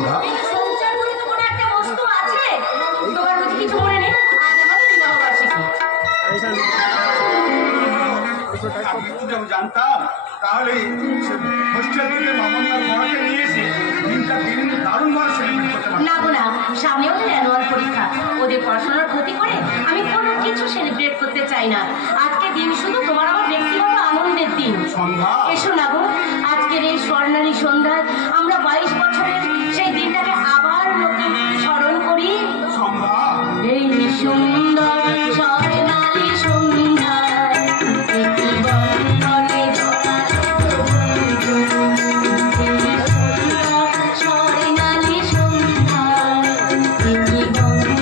সন্ধ্যা? সঞ্চার বলে তো কোনো একটা বস্তু আছে, তোমার বুঝি কিছু মনে নেই? আজ আমাদের বিবাহবার্ষিকী। আমি জানতাম তাহলে হোস্টেল থেকে মামলার বড়কে নিয়ে এসে দিনটা দারুণ ভাবে সেলিব্রেট করতে পারতাম। না গো না, সামনে ওদের অ্যানুয়াল পরীক্ষা, ওদের পড়াশোনার ক্ষতি করে আমি কোনো কিছু সেলিব্রেট করতে চাই না। আজকে দিন শুধু তোমার আমার ব্যক্তিগত আনন্দের দিন। সন্ধ্যা, এসো না গো, আজকের এই স্বর্ণালী সন্ধ্যায় আমরা 22 বছরের সেই দিনটাকে আবার নতুন স্মরণ করি। সন্ধ্যা, এই সুন্দর স্বর্ণালী সন্ধ্যায় একটি বন্ধনে স্বর্ণালী সন্ধ্যায় একটি বন্ধনে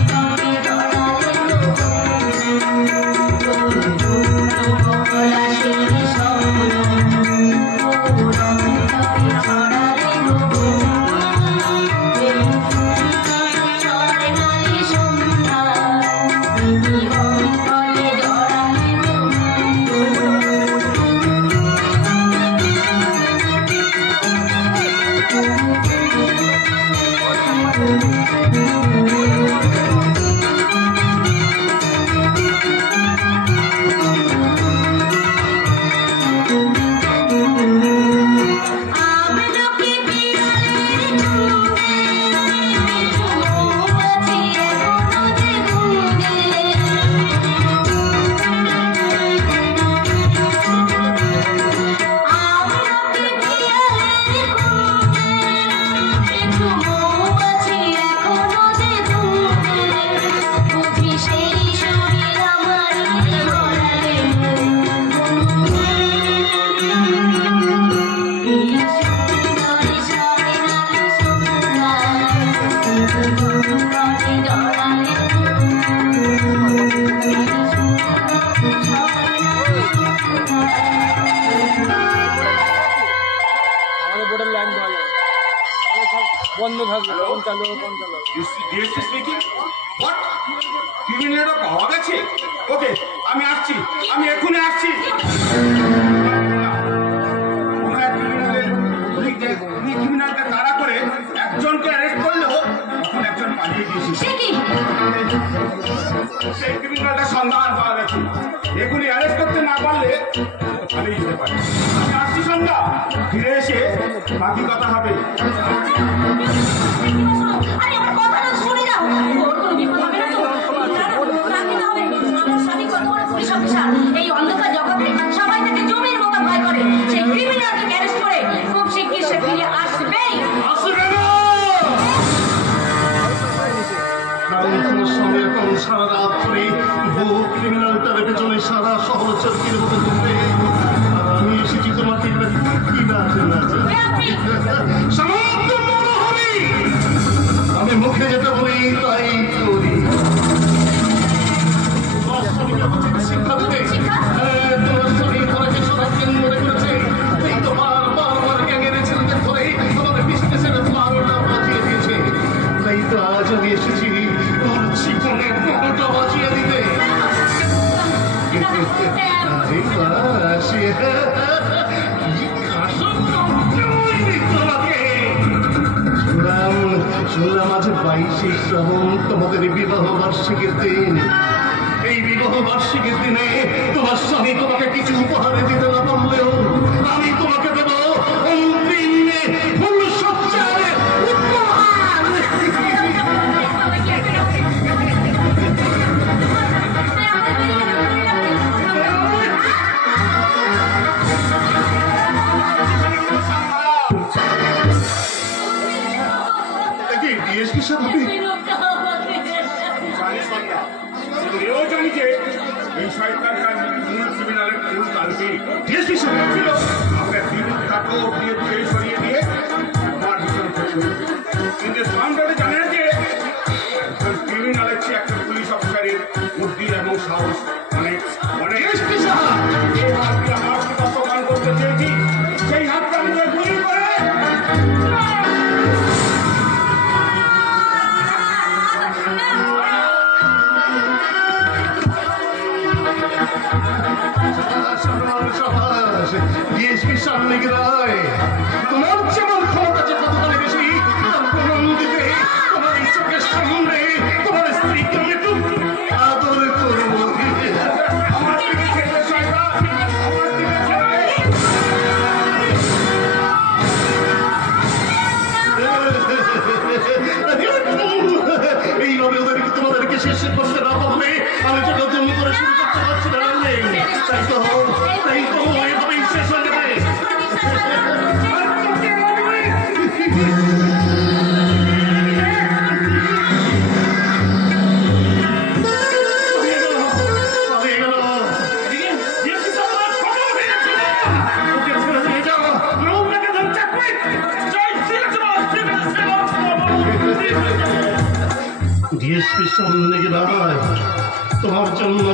বন্ধ থাকবে। কোন চালু কোন চালু ডিএসপি স্পিকিং। হোয়াট, ক্রিমিনালটা পাওয়া গেছে? ওকে, আমি আসছি, আমি এক্ষুনি আসছি। ক্রিমিনালকে তাড়া করে একজনকে অ্যারেস্ট করলেও তখন একজন পালিয়ে গিয়েছে। সেই ক্রিমিনালটা সন্ধান পাওয়া গেছে। এগুলি অ্যারেস্ট করতে না পারলে আমি যেতে পারি। আমি আসছি সন্ধ্যা, ফিরে এসে বাকি কথা হবে। আরে আমার কথাটা শুনে যাও, ওর কোনো বিপদ হবে না তো? রাখতে হবে, আমার স্বামী কত বড় পুলিশ অফিসার, এই অন্ধকার জগতে সবাই তাকে জমির মতো ভয় করে। সেই ক্রিমিনালকে অ্যারেস্ট করে খুব শিগগির সে ফিরে আসবেই। আসবে না! সঙ্গে এখন সারা রাত ধরে বহু ক্রিমিনালটার পেছনে সারা শহর চরকির মতো ঘুরবে। আমি এসেছি তোমাকে কি নাচে আমি মুখে যেটা বলি তাই করি। শিক্ষা দেবে তোমার শরীর ধরাকে সরাব কেন্দ্র করেছে। এই তো বারবার গ্যাংয়ের ছেলেদের ধরে আমাদের বিজনেসের বারোটা বাজিয়ে দিয়েছে। তাই তো আজ আমি এসেছি তোর জীবনের বারোটা বাজিয়ে দিতে। শুনলাম আজ 22শে শ্রাবণ তোমাদের বিবাহ বার্ষিকীর দিন। এই বিবাহ বার্ষিকীর দিনে তোমার স্বামী তোমাকে কিছু উপহার দিতে না পারলেও আমি তোমাকে দেব অন্তিম ফুল সজ্জার উপহার। ডিএসপি সাহেব, এও জানি যে এই শয়তানটা ক্রিমিনালের ফুল কালকে ডিএসপি সাহেব ছিল। আপনার বিরুদ্ধ কাটো দিয়ে দিয়ে সরিয়ে দিয়ে আমার ভিতরে কিন্তু সামনে জানে না যে ক্রিমিনালের চেয়ে একটা পুলিশ অফিসারের বুদ্ধি এবং সাহস অনেক অনেক। ডিএসপি সাহেব, এই হাতকে আমার সম্মান করতে চেয়েছি, সেই হাতটা আমি গুলি করে ডিএসপি সামনে গেলায় তোমার যেমন ক্ষমতা যে কতখানি বেশি তার প্রমাণ ডিএসপির সামনে গেলাম, তোমার জন্য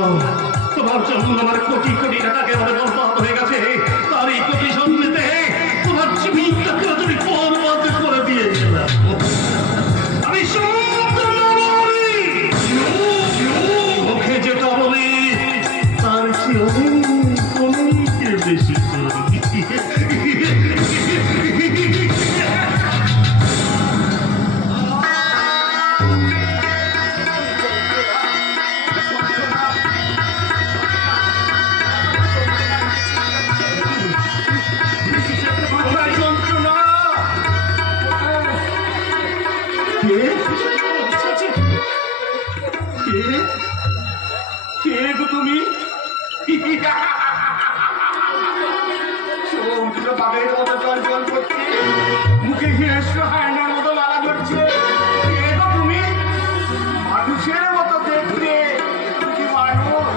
আমার কোটি কোটি টাকা কেবল বরবাদ হয়ে গেছে। তার এই প্রতিশোধ নিতে তোমার জীবনটাকে তুমি বরবাদ করে দিয়েছিলাম। আমি মুখে যেটা বলি তার চেয়ে অনেক বেশি করি। তুমি বাঘের মতো জল জল করছে, মুখে হিরেশ্ব হায়নার মতো লালা ধরছে। তুমি মানুষের মতো দেখতে কি মানুষ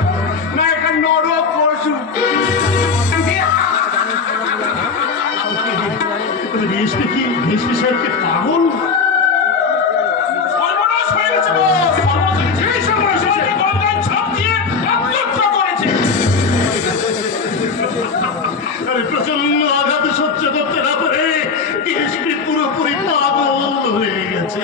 না একটা নরক পশু? ডিএসপি সাহেবকে পাগল প্রচন্ড আঘাত সহ্য করতে না পারে ডিএসপি পুরোপুরি পাগল হয়ে গেছে।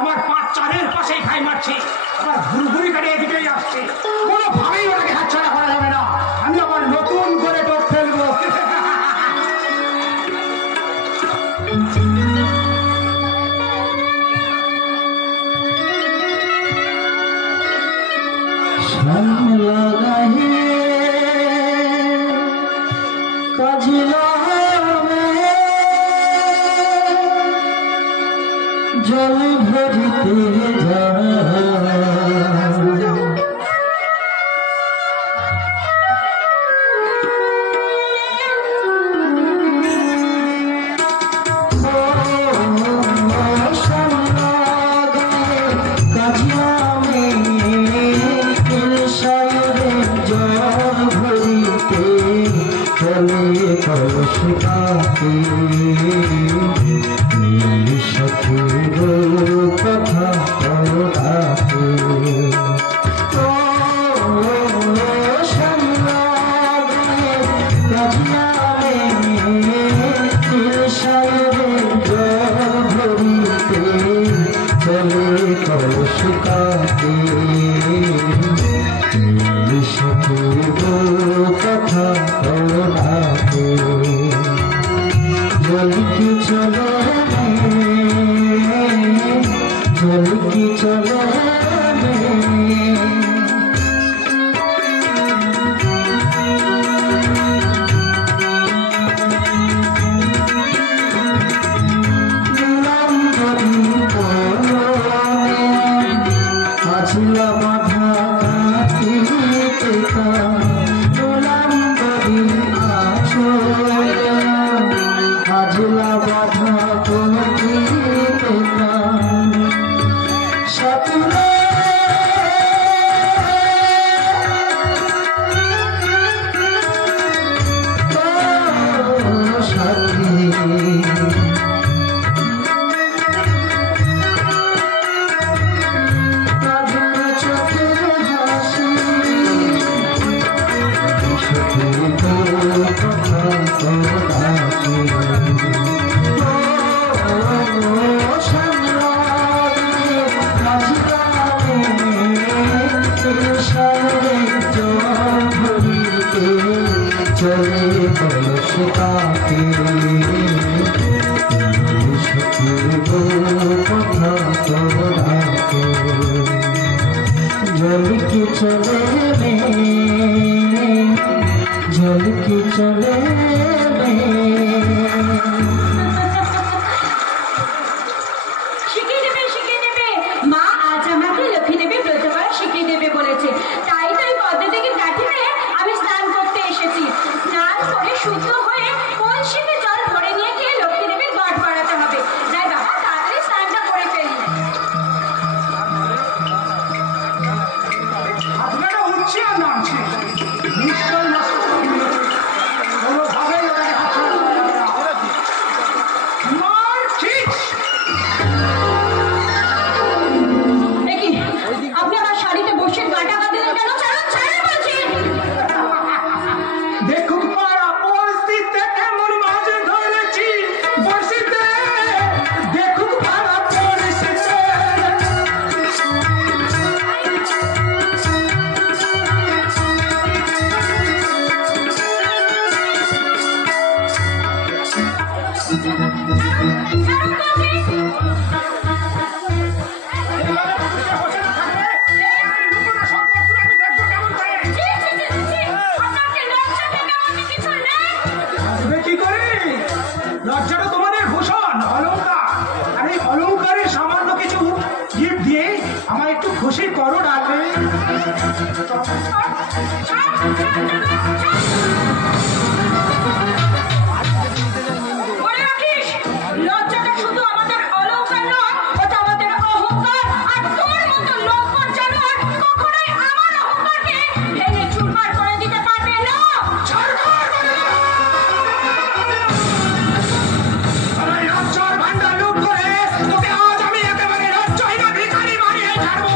আমার 5-4-এর পাশেই খাই মারছে, আবার ঘুরঘুরি কাটে এদিকেই আসছে। কোনোভাবেই ওটাকে হাতছাড়া করা যাবে না। আমি আবার নতুন করে টোপ ফেলবো। জল ভরিতে চলে শিখিয়ে দেবে মা আজ আমাকে লক্ষ্মী দেবী ব্রত করা শিখিয়ে দেবে বলেছে। তাই তো এই পদ্ধতিকে কাটিয়ে আমি স্নান করতে এসেছি। স্নান করে শুদ্ধ হয়ে কলসিতে জল ভরে নিয়ে গিয়ে লক্ষ্মী দেবীর ঘট বাড়াতে হবে। যাই বাবা তাড়াতাড়ি স্নানটা করে ফেলি। আপনারা উঠছে আর নামছে নিশ্চয় নষ্ট কোনোভাবেই ওটাকে হাতছাড়া করা যাবে না। মার ঠিক দেখি আপনি আমার শাড়িতে বসে গাঁটা বাঁধলেন কেন? ছাড়ুন ছাড়ুন বলছি। দেখুক পাড়া পরিস্থিতি কেমন মাঝে ধরেছি বসিতে দেখুক পাড়া পরিস্থিতি কি করে লজ্জাটা তোমাদের ভূষণ অলংকার আর এই অলংকারে সামান্য কিছু গিফট দিয়ে আমার একটু খুশি করো ডাকবে মনে রাখিস লজ্জাটা শুধু আমাদের অলংকার নয়, ওটা আমাদের অহংকার। আর তোর মতো লম্পট জানোয়ার কখনোই আমার অহংকারকে ভেঙে চুরমার করে দিতে পারবে না। লজ্জার ভান্ডার লুট করে তোকে আজ আমি একেবারে লজ্জাহীন ভিখারি বানিয়ে ছাড়বো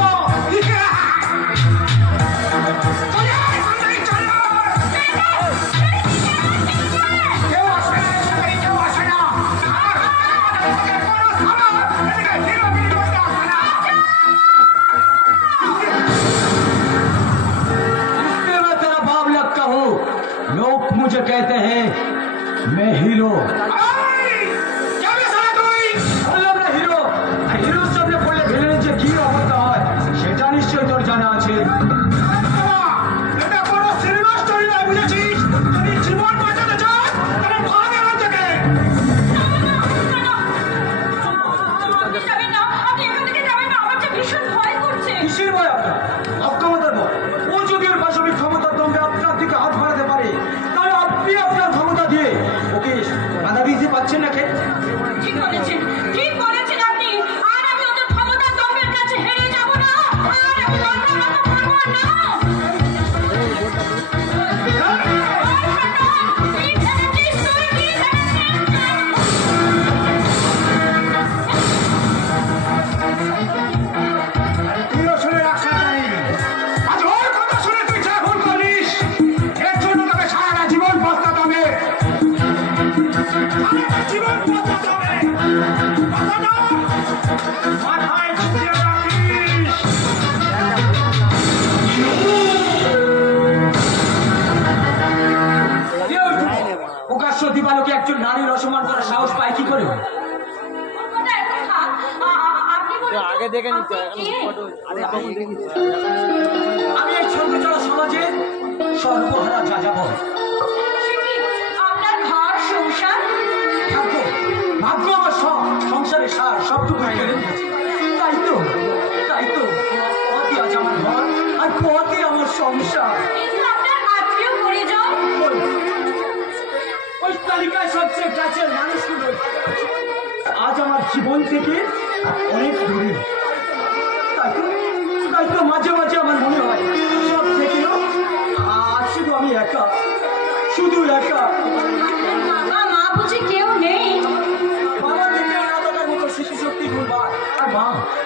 কেউ আসবে না কেউ আসে না मैं तेरा बाप लगता हूँ। लोग मुझे कहते हैं मैं हीरो। বললাম না হিরো। হিরোর সামনে পড়লে ভিলেনের যে কি অবস্থা হয় সেটা নিশ্চয়ই তোর জানা আছে। এটা কোনো সিনেমা স্টোরি নয় বুঝেছিস যদি জীবন বাঁচাতে চাস তাহলে ভাগ এখান থেকে আপনি যাবেন না, আপনি এখান থেকে যাবেন না, আমার যে ভীষণ ভয় করছে। কিসের ভয় আপনার? অক্ষমতার ভয়। ও যদি ওর বাসবিক ক্ষমতার দমে আপনার দিকে হাত বাড়াতে পারে তাহলে আপনি আপনার ক্ষমতা দিয়ে ওকে বাধা দিতে পারছেন না কে? ঠিক বলেছেন আপনি। আর আমি ওদের ক্ষমতার দম্ভের কাছে হেরে যাব না। আর আমি লজ্জার মতো করবো না। কি ভেবেছিস তুই? কি তুইও শুনে রাখা নাই আজ ওর কথা শুনে তুই যা ভুল করিস এর জন্য তোকে সারা জীবন পস্তাতে হবে সারাটা জীবন পস্তাতে হবে কথাটা মাথায় ঢুকিয়ে রাখিস প্রকাশ্য দিবালোকে একজন নারীর অসম্মান করার সাহস পায় কি করে? আগে দেখে নিতে আমি এই ছোট চড়া সমাজে সর্বহারা যাযাবর। আপনার ঘর সংসার ভাগ্য আমার সব সংসারের সার সবটুকু কেড়ে নিয়েছে। তাই তো পথই আজ আমার ঘর আর পথই আমার সংসার। কিন্তু আপনার আত্মীয় পরিজন ওই তালিকায় সবচেয়ে কাছের মানুষগুলো আজ আমার জীবন থেকে অনেক দূরে। তাই তো মাঝে মাঝে আমার মনে হয় সব থেকেও আজ শুধু আমি একা, শুধু একা। বাবা মা বুঝি কেউ নেই? বাবা থেকে আলাদার মতো স্মৃতিশক্তি গুণবার আর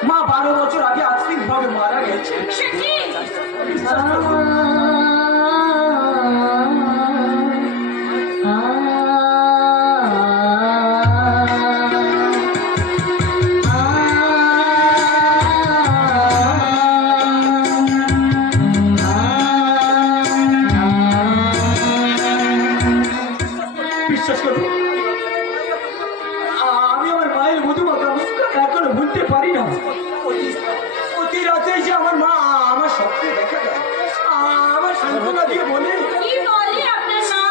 মা 12 বছর আগে আর্থিক ভাবে মারা গেছে। সে কি? বিশ্বাস করুন। আমি আমার মায়ের মধুমাতা মুস্কান এখনো ভুলতে পারি না। প্রতি রাতে যে আমার মা আমার স্বপ্নে দেখা যায়, আমার সান্ত্বনা দিয়ে বলে কি বলে আপনার মা?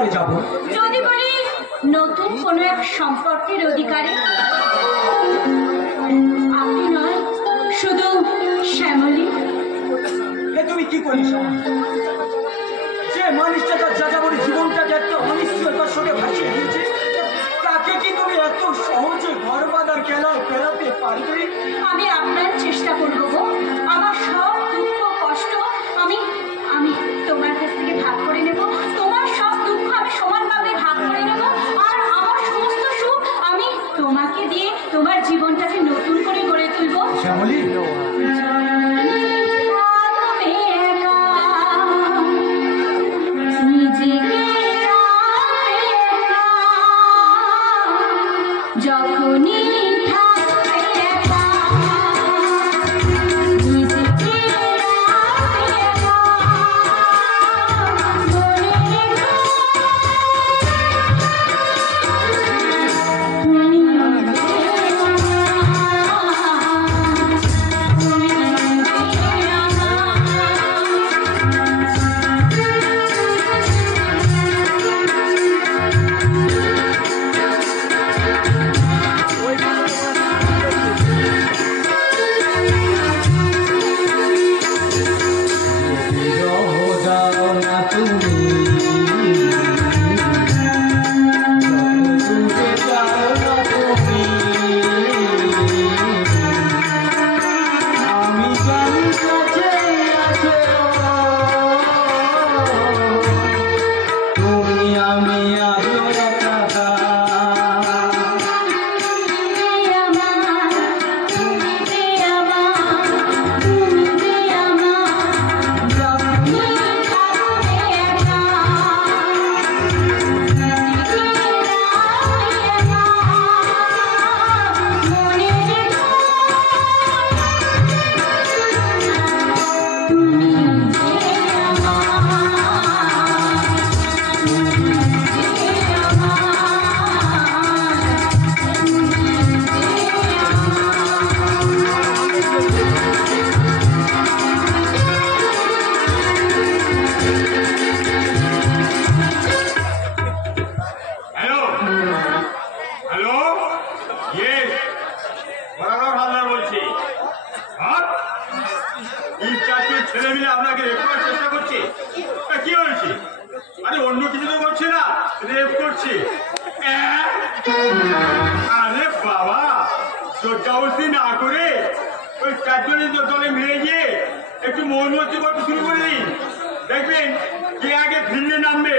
অধিকারে যাব? যদি বলি নতুন কোনো এক সম্পর্কের অধিকারে, আপনি নয়, শুধু শ্যামলী। এ তুমি কি করিস? যে মানুষটা তার যাযাবরী জীবনটাকে একটা অনিশ্চয়তার সঙ্গে ভাসিয়ে দিয়েছে, তাকে কি তুমি এত সহজে ঘর বাঁধার খেলা ফেরাতে পারবে? আমি আপনার চেষ্টা করবো গো। আমার সব দুঃখ কষ্ট আমি আমি তোমার কাছ থেকে ভাগ করে নেব। তোমার সব দুঃখ আমি সমানভাবে ভাগ করে নেব। আর আমার সমস্ত সুখ আমি তোমাকে দিয়ে তোমার জীবনটাকে নতুন করে গড়ে তুলবো। শ্যামলী, যখনই আরে বাবা, জোরজাবস্তি না করে ওই চারজনের দলে মিলে গিয়ে একটু মৌনমতি করতে শুরু করে দিন। দেখবেন কে আগে ফিল্ডে নামবে,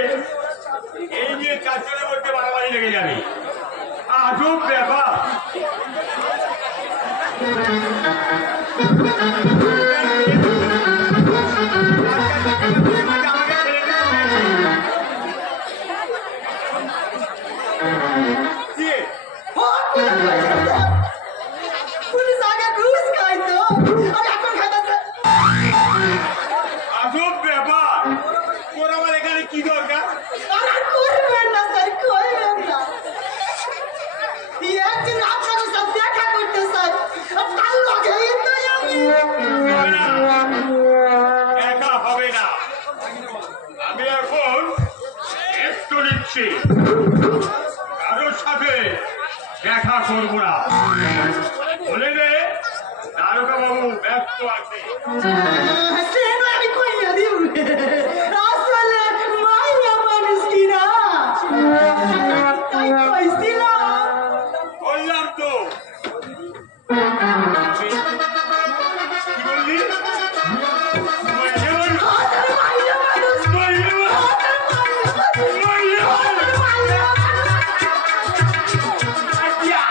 এই নিয়ে চারজনের মধ্যে মারামারি লেগে যাবে। আজব ব্যাপার। আজব ব্যাপার, তোর আমার এখানে কি দরকার? দেখা হবে না, আমি এখন একটু নিচ্ছি, কারোর সাথে দেখা করবো না। বলে রে দারোগা বাবু ব্যস্ত আছে। বললাম তো, কি বললি?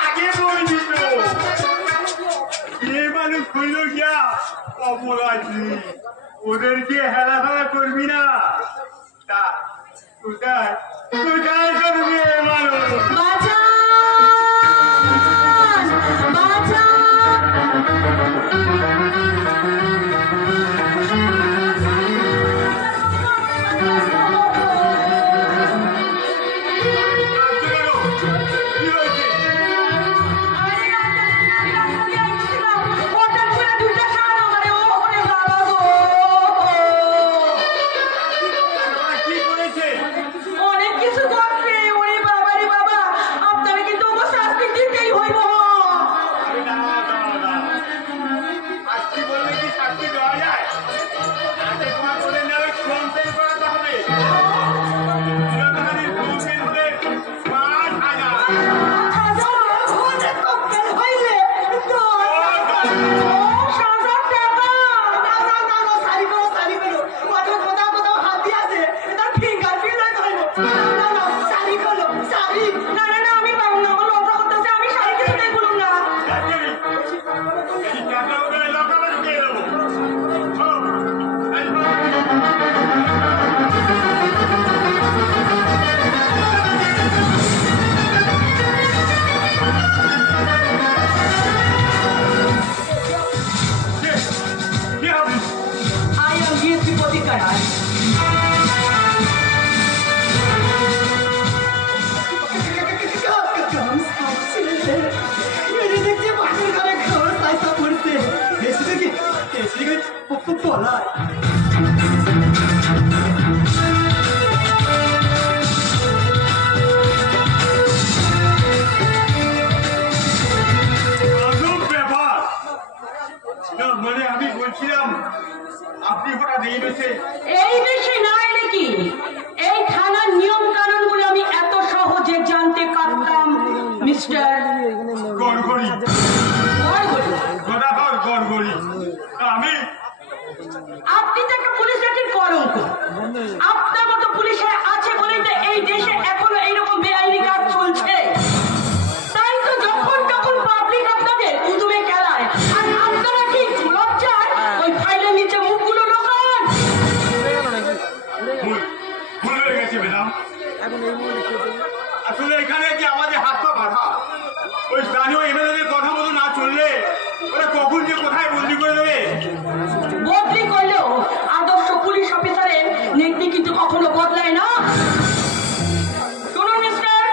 আগে বলবি তো, এ মানুষ হইল গিয়া অপরাধী, ওদেরকে হেলা ফেলা করবি না। তা কোথায় কোথায় করবি এ মানুষ? অনেক চুরাকাহানির কৌশল হলে 5,000। এই টাকা ওদের এলাকায় দিয়ে দেবো। চলো, এই চলো। কে আপনি? I am DSP Potikaran. আজব ব্যাপার। না, মানে আমি বলছিলাম আপনি হঠাৎ এই বেশে এই বেশি না এলে কি এই থানার নিয়ম কানুন গুলো আমি এত সহজে জানতে পারতাম মিস্টার গড়গড়ি গদাধর গড়গড়ি। আমি আপনি তো একটা পুলিশ জাতির কলঙ্ক। আপনার মতো পুলিশের আছে বলেই তো এই দেশে এখনো এইরকম বেআইনি কাজ চলছে। তাই তো যখন তখন পাবলিক আপনাদের উদুমে খেলায়, আর আপনারা কি লজ্জার ওই ফাইলের নিচে মুখগুলো ঢোকান। ভুল ভুল হয়ে গেছে ম্যাডাম। আসলে এখানে যে আমাদের হাত পা বাঁধা, ওই স্থানীয় এমএলএদের কথা মতো না চললে ওরা কখন যে কোথায় বন্দি করে দেবে। বদলি করলেও আদর্শ পুলিশ অফিসারের নীতি কিন্তু কখনো বদলায় না। শুনুন মিস্টার,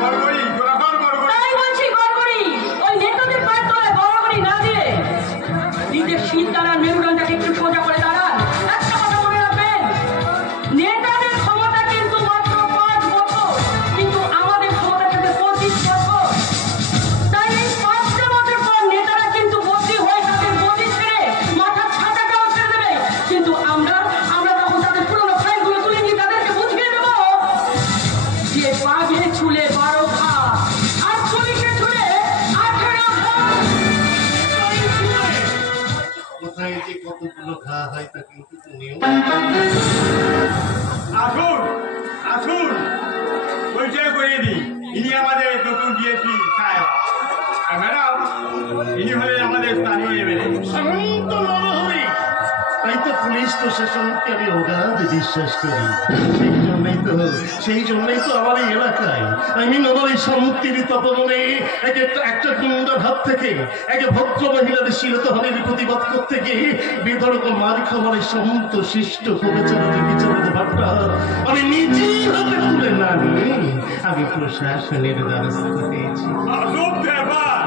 গড়গড়ি গদাধর গড়গড়ি। তাই বলছি গড়গড়ি ওই নেতাদের পায়ের তলায় গড়গড়ি না দিয়ে নিজের শীত দাঁড়ান মেরুদণ্ডটাকে একটু সোজা করে দাঁড়ান। একটা কথা মনে রাখবেন, নেতাদের ক্ষমতা কিন্তু মাত্র 5 বছর, কিন্তু আমাদের ক্ষমতা থাকে 25 বছর। তাই এই 5টা বছর পর নেতারা কিন্তু বদলি হয়ে তাদের বদলি ছেড়ে মাথার ছাতাটাও ছেড়ে দেবে। কিন্তু আমরা তখন তাদের পুরোনো ফাইলগুলো তুলে নিয়ে তাদেরকে বুঝিয়ে দেবো যে বাঘে ছুলে 12 ঘা আর পুলিশে ছুলে 18 ঘা। কোথায় যে কতগুলো ঘা হয় তা কিন্তু তুমিও আসুন আসুন, পরিচয় করিয়ে দিই। ইনি আমাদের নতুন ডিএসপি সাহেব। আর ম্যাডাম, ইনি হলেন আমাদের স্থানীয় এমএলএ। শান্ত নরহরি। তাই তো পুলিশ প্রশাসনকে আমি অগাধ বিশ্বাস করি। সেই জন্যই তো আমার এই এলাকায় আমি নগরী শান্তির তপমনে একটা গুন্ডার হাত থেকে এক ভদ্র মহিলার শিরোধারণের প্রতিবাদ করতে গিয়ে বেধড়ক মার খাবারে সমন্ত শিষ্ট পরিচালনের বিচারের ভাবটা আমি নিজের হাতে তুলে না নিয়ে আমি প্রশাসনের দ্বারস্থ হয়েছি। আজব ব্যাপার।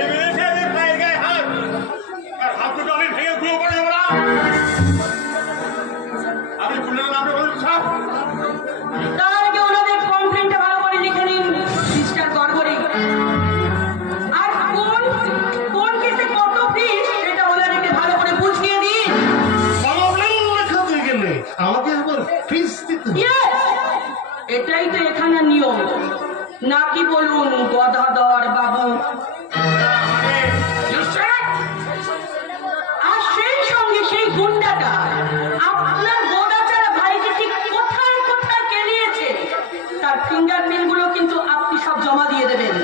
এমএলএ সাহেবের পায়ের গায়ে হাত, আর হাত দুটো আমি ভেঙে গুঁড়ো করে দেবো না। আপনি বললেন না, আপনি বলুন সাহেব। তার আগে ওনাদের কমপ্লেনটা ভালো করে লিখে নিন মিস্টার গড়গড়ি। আর কোন কেসে কত ফিস এটা ওনাদেরকে ভালো করে বুঝিয়ে দিন। কমপ্লেন লেখাতে গেলে আমাকে আবার ফিস দিতে হবে। Yes! এটাই তো এখানে নিয়ম নাকি বলুন গদাধর বাবু। আর সেই সঙ্গে সেই গুন্ডাটা আপনার গোদাচারা ভাইকে ঠিক কোথায় কোথায় কেলিয়েছে তার ফিঙ্গারপ্রিন্ট গুলো কিন্তু আপনি সব জমা দিয়ে দেবেন।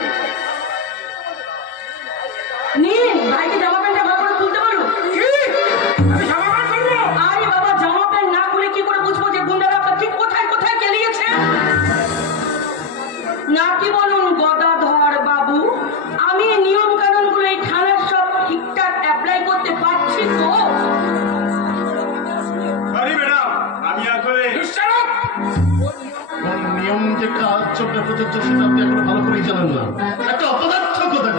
নিন, ভাইকে জামা প্যান্টটা ভালো করে তুলতে পারুন। আরে বাবা, জামা প্যান্ট না খুলে কি করে বুঝবো যে গুন্ডারা আপনার ঠিক কোথায় কোথায় কেলিয়েছে? নাকি বলুন গদাধর বাবু, আমি নিয়ম কানুন গুলো এই থানার সব ঠিকঠাক অ্যাপ্লাই করতে পারছি তো? সরি ম্যাডাম, আমি আসলে কোন নিয়ম যে কাজ চলবে প্রযোজ্য সেটা আপনি এখনো ভালো করেই জানেন না। একটা অপদার্থ কথা।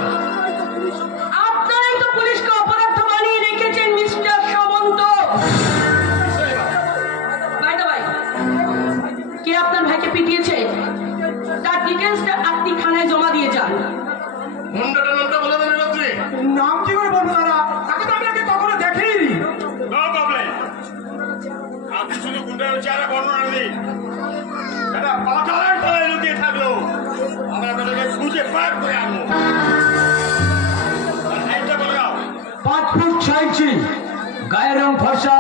আপনারাই তো পুলিশকে অপরাধ বানিয়ে রেখেছেন mister Samanta. By the by, কে আপনার ভাইকে পিটিয়েছে তার ডিটেলসটা আপনি থানায় জমা দিয়ে যান। মুন্ডাটা নামটা বলে দেন রাত্রে। নাম কি করে বলবো দাদা? তাকে তো আমি আগে কখনো দেখিনি। No problem. আপনি শুধু শুধু গুন্ডার চেহারা বর্ণনা নেই, একটা পাতার তলায় লুকিয়ে থাকলো, আমরা তাদেরকে খুঁজে পার করে আনবো। একটা বলে দাও, 5 ফুট 6 ইঞ্চি, গায়ের রং ফর্সা,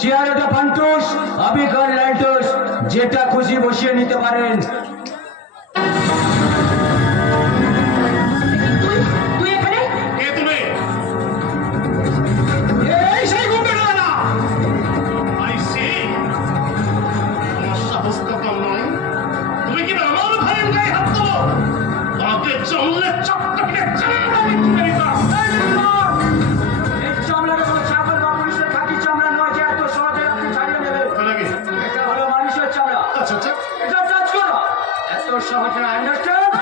চেহারাটা ফান্টুস, আবিকার লাইটস, যেটা খুশি বসিয়ে নিতে পারেন। তুই এখানে? কে তুমি? এই সেই গুন্ডাটা না? I see. তোমার সাহস কত নয়? তুমি কি আমার ভাইয়ের গায়ে হাত তোলো? তোমাকে জমলে চট্টকে চামড়া বিক্রি দিতাম। এই চামড়াটা কোনো ছাগল বা পুলিশের খাকি চামড়া নয় যে এত সহজে আপনি ছাড়িয়ে নেবেন। নাকি? এটা হলো মানুষের চামড়া। আচ্ছা আচ্ছা। এটা টাচ করো, এত সহজে আন্ডারস্ট্যান্ড?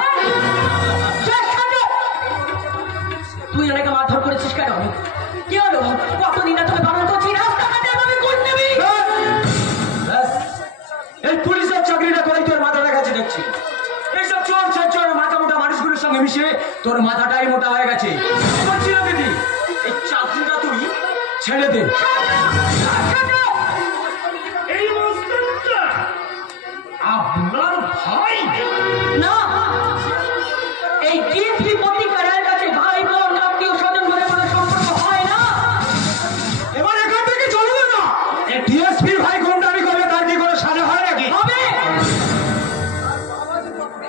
তুই ওনাকে মারধর করেছিস কেন? কি হলো? কতদিন না তোকে বারণ করছি রাস্তাঘাটে এভাবে ঘুরতে নেবি? ব্যাস, এই পুলিশের চাকরিটা করেই তোর মাথাটা গেছে দেখছি। এইসব চোর ছাড় মাথা মোটা মানুষগুলোর সঙ্গে মিশে তোর মাথাটাই মোটা হয়ে গেছে। বলছি না দিদি, এই চাকরিটা তুই ছেড়ে দে। এই মাস্টারটা আপনার ভাই? না, এই ডিএসপি প্রতিকারের কাছে ভাই বোন আত্মীয় স্বজন বলে কোনো সম্পর্ক হয় না। এবার এখান থেকে চলে যাবে না। এই ডিএসপি ভাই গুন্ডামি করবে, তার কি করে সাজা হয় নাকি? হবে।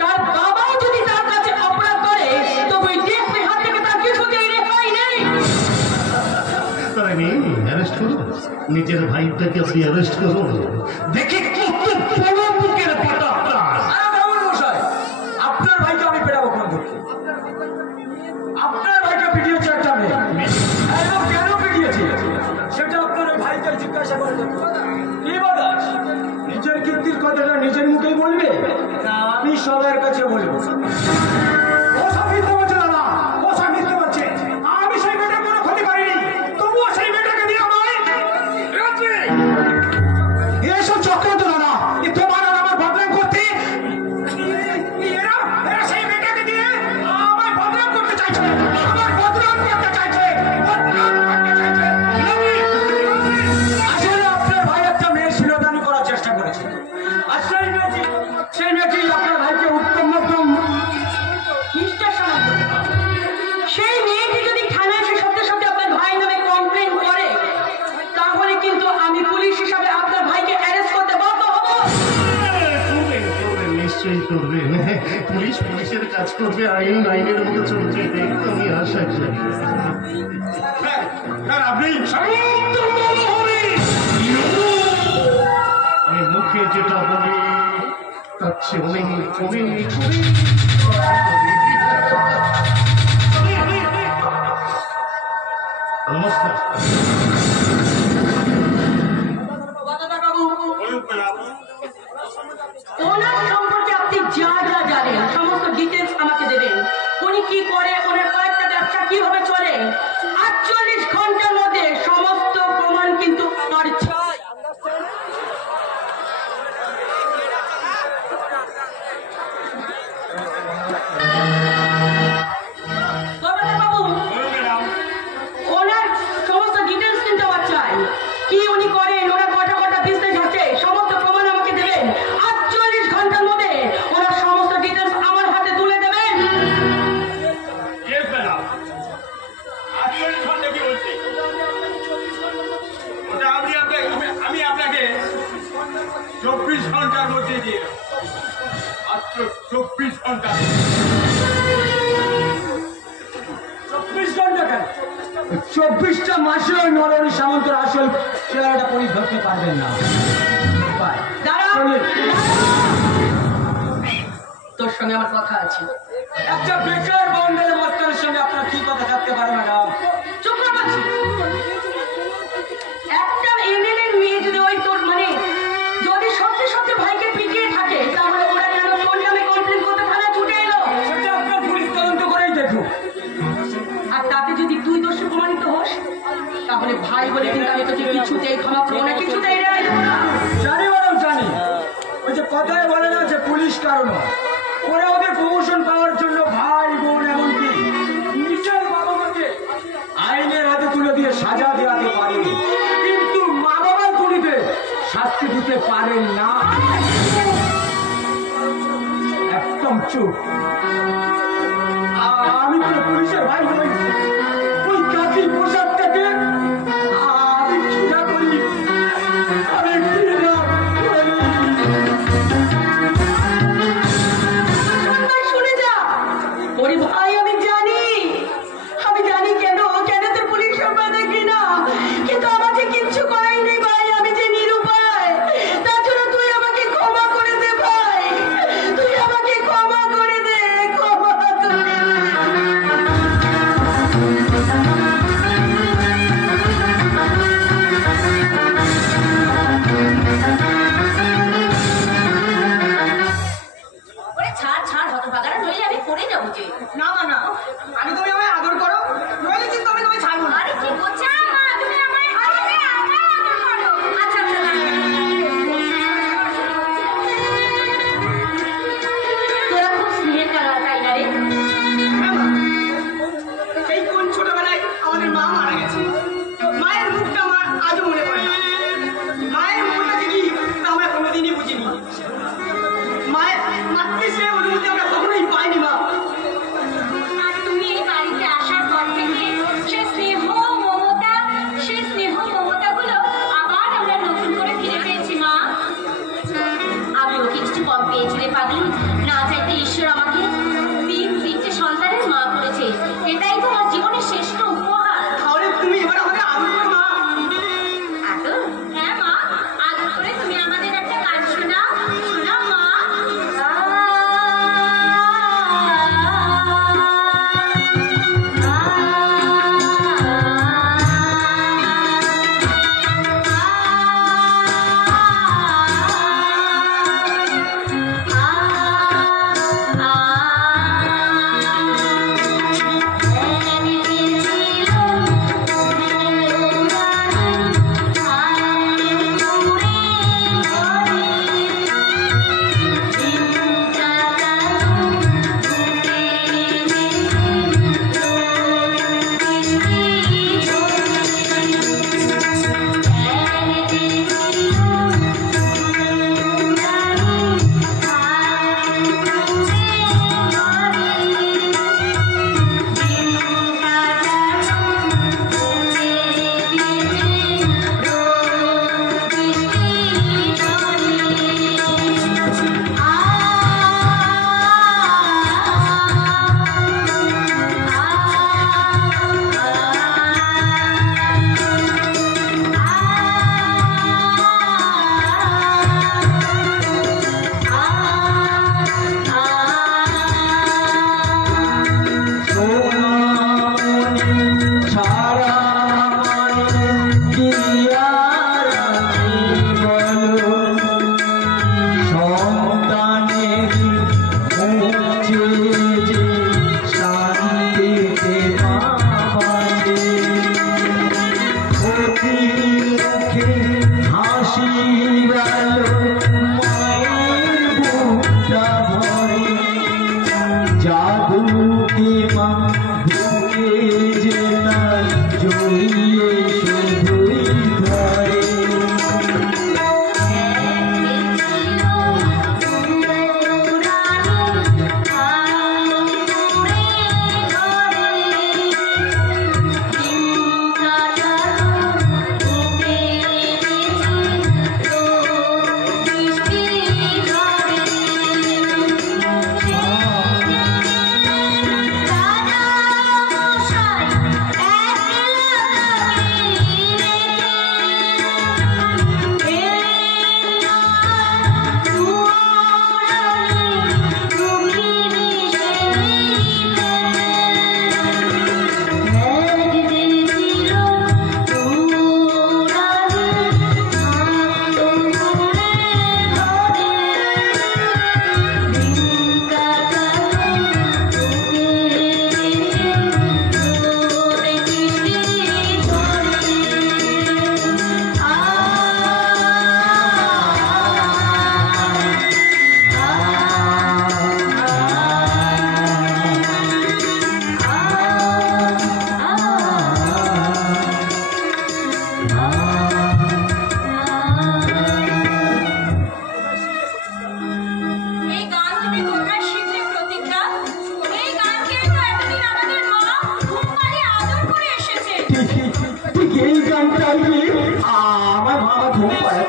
তার বাবাও যদি তার কাছে অপরাধ করে তবে ওই ডিএসপির হাত থেকে তার কিছুতেই রেহাই নেই। তাই নেই, অ্যারেস্ট করো নিজের ভাইটাকে, আপনি অ্যারেস্ট করো। দেখি কত বড় বুকের পাটা আপনার। আরে বাবুল মশাই, আপনার ভাইকে আমি পেটাবো কোন দুঃখে? আপনার ভাইকে পিটিয়েছে একটা মেয়ে, এবং কেন পিটিয়েছে সেটা আপনার ওই ভাইকে জিজ্ঞাসা করে দেখুন। কি বাদাস, নিজের কীর্তির কথাটা নিজের মুখেই বলবে না আমি সবার কাছে বলবো? ও সব মিথ্যে বলছে দাদা, ও সব মিথ্যে বলছে। আমি সেই মেয়েটার কোনো ক্ষতি করিনি, তবুও সেই মেয়েটাকে দিয়ে আমায় এসব চক্রান্ত দাদা, তোমার আর আমার বদনাম করতে এরা সেই মেয়েটাকে দিয়ে আমায় বদনাম করতে চাইছে, আমার বদনাম করতে চাইছে, বদনাম করতে চাইছে। আসলে আপনার ভাই একটা মেয়ের শিরোধারণ করার চেষ্টা করেছে, আর সেই মেয়েটি আপনার ভাইকে উত্তম মধ্যম মিস্টার সামন্ত, সেই মেয়েটি যদি থানায় সে সত্যি সত্যি আপনার ভাই নামে কমপ্লেন করে তাহলে কিন্তু আমি পুলিশ হিসাবে আপনার ভাইকে অ্যারেস্ট করতে বাধ্য হব। করবেন করবেন, নিশ্চয়ই করবেন। পুলিশ পুলিশের কাজ করবে, আইন আইনের মধ্যে চলছে, আমি আশা করি। স্যার আপনি শান্ত বলো হরি। আমি মুখে যেটা বলি তার চেয়ে অনেক অনেক নমস্কার। বাবু, বলুন ম্যাডাম। ওনার সম্পর্কে আপনি যা যা জানেন সমস্ত ডিটেলস আমাকে দেবেন। উনি কি করে, ওনার কয়েকটা ব্যবসা কিভাবে চলে, 48 ঘন্টার মধ্যে সমস্ত প্রমাণ কিন্তু আমার চাই। বাবু, বলুন ম্যাডাম। ওনার সমস্ত ডিটেলস কিন্তু আমার চাই। কি উনি করেন, ওনার কটা কটা বিজনেস আছে, সমস্ত প্রমাণ আমাকে দেবেন। 48 ঘন্টার মধ্যে ওনার সমস্ত ডিটেলস আমার হাতে তুলে দেবেন। Yes madam. 48 ঘন্টা কি বলছি? ওটা আমি আপনাকে 24 ঘন্টার মধ্যে দিয়ে দেবো। মাত্র 24 ঘন্টা। 24 ঘন্টা কেন? 24টা মাসে ওই নরহরি সামন্তর আসল চেহারাটা পরি ধরতে পারবেন না। বাই। দাঁড়াও, চলুন। তোর সঙ্গে আমার কথা আছে। একটা বেকার বাউন্ডারি মাস্টারের সঙ্গে আপনার কি কথা থাকতে পারে ম্যাডাম? চুপ করে বলছি। একটা এমএলএ মেয়ে যদি ওই তোর মানে যদি সত্যি সত্যি ভাইকে পিটিয়ে থাকে তাহলে ওরা কেন তোর নামে কমপ্লেন করতে থানায় ছুটে এলো? সেটা আপনার পুলিশ তদন্ত করেই দেখুন। আর তাতে যদি তুই দোষী প্রমাণিত হোস তাহলে ভাই বলে কিন্তু আমি তোকে কিছুতেই ক্ষমা করবো না, কিছুতেই রেহাই দেবো না। জানি ম্যাডাম জানি, ওই যে কথায় বলে না যে পুলিশ কারণ, ওরা ওদের প্রমোশন পাওয়ার জন্য ভাই বোন এমনকি নিজের বাবা মাকে সাক্ষী দিতে পারেন না? একদম চুপ। আমি কোনো পুলিশের ভাই নই। ওই কাকি পোশাকটাকে আমি ঘৃণা করি, আমি ঘৃণা করি। শুনে যা ওরে ভাই, আমি জানি কেন তোর পুলিশ সম্পর্কে ঘৃণা, কিন্তু আমাকে কিচ্ছু করাই নেই ভাই, আমি যে নিরুপায়। তার জন্য তুই আমাকে ক্ষমা করে দে ভাই, তুই আমাকে ক্ষমা করে দে, ক্ষমা করে দে।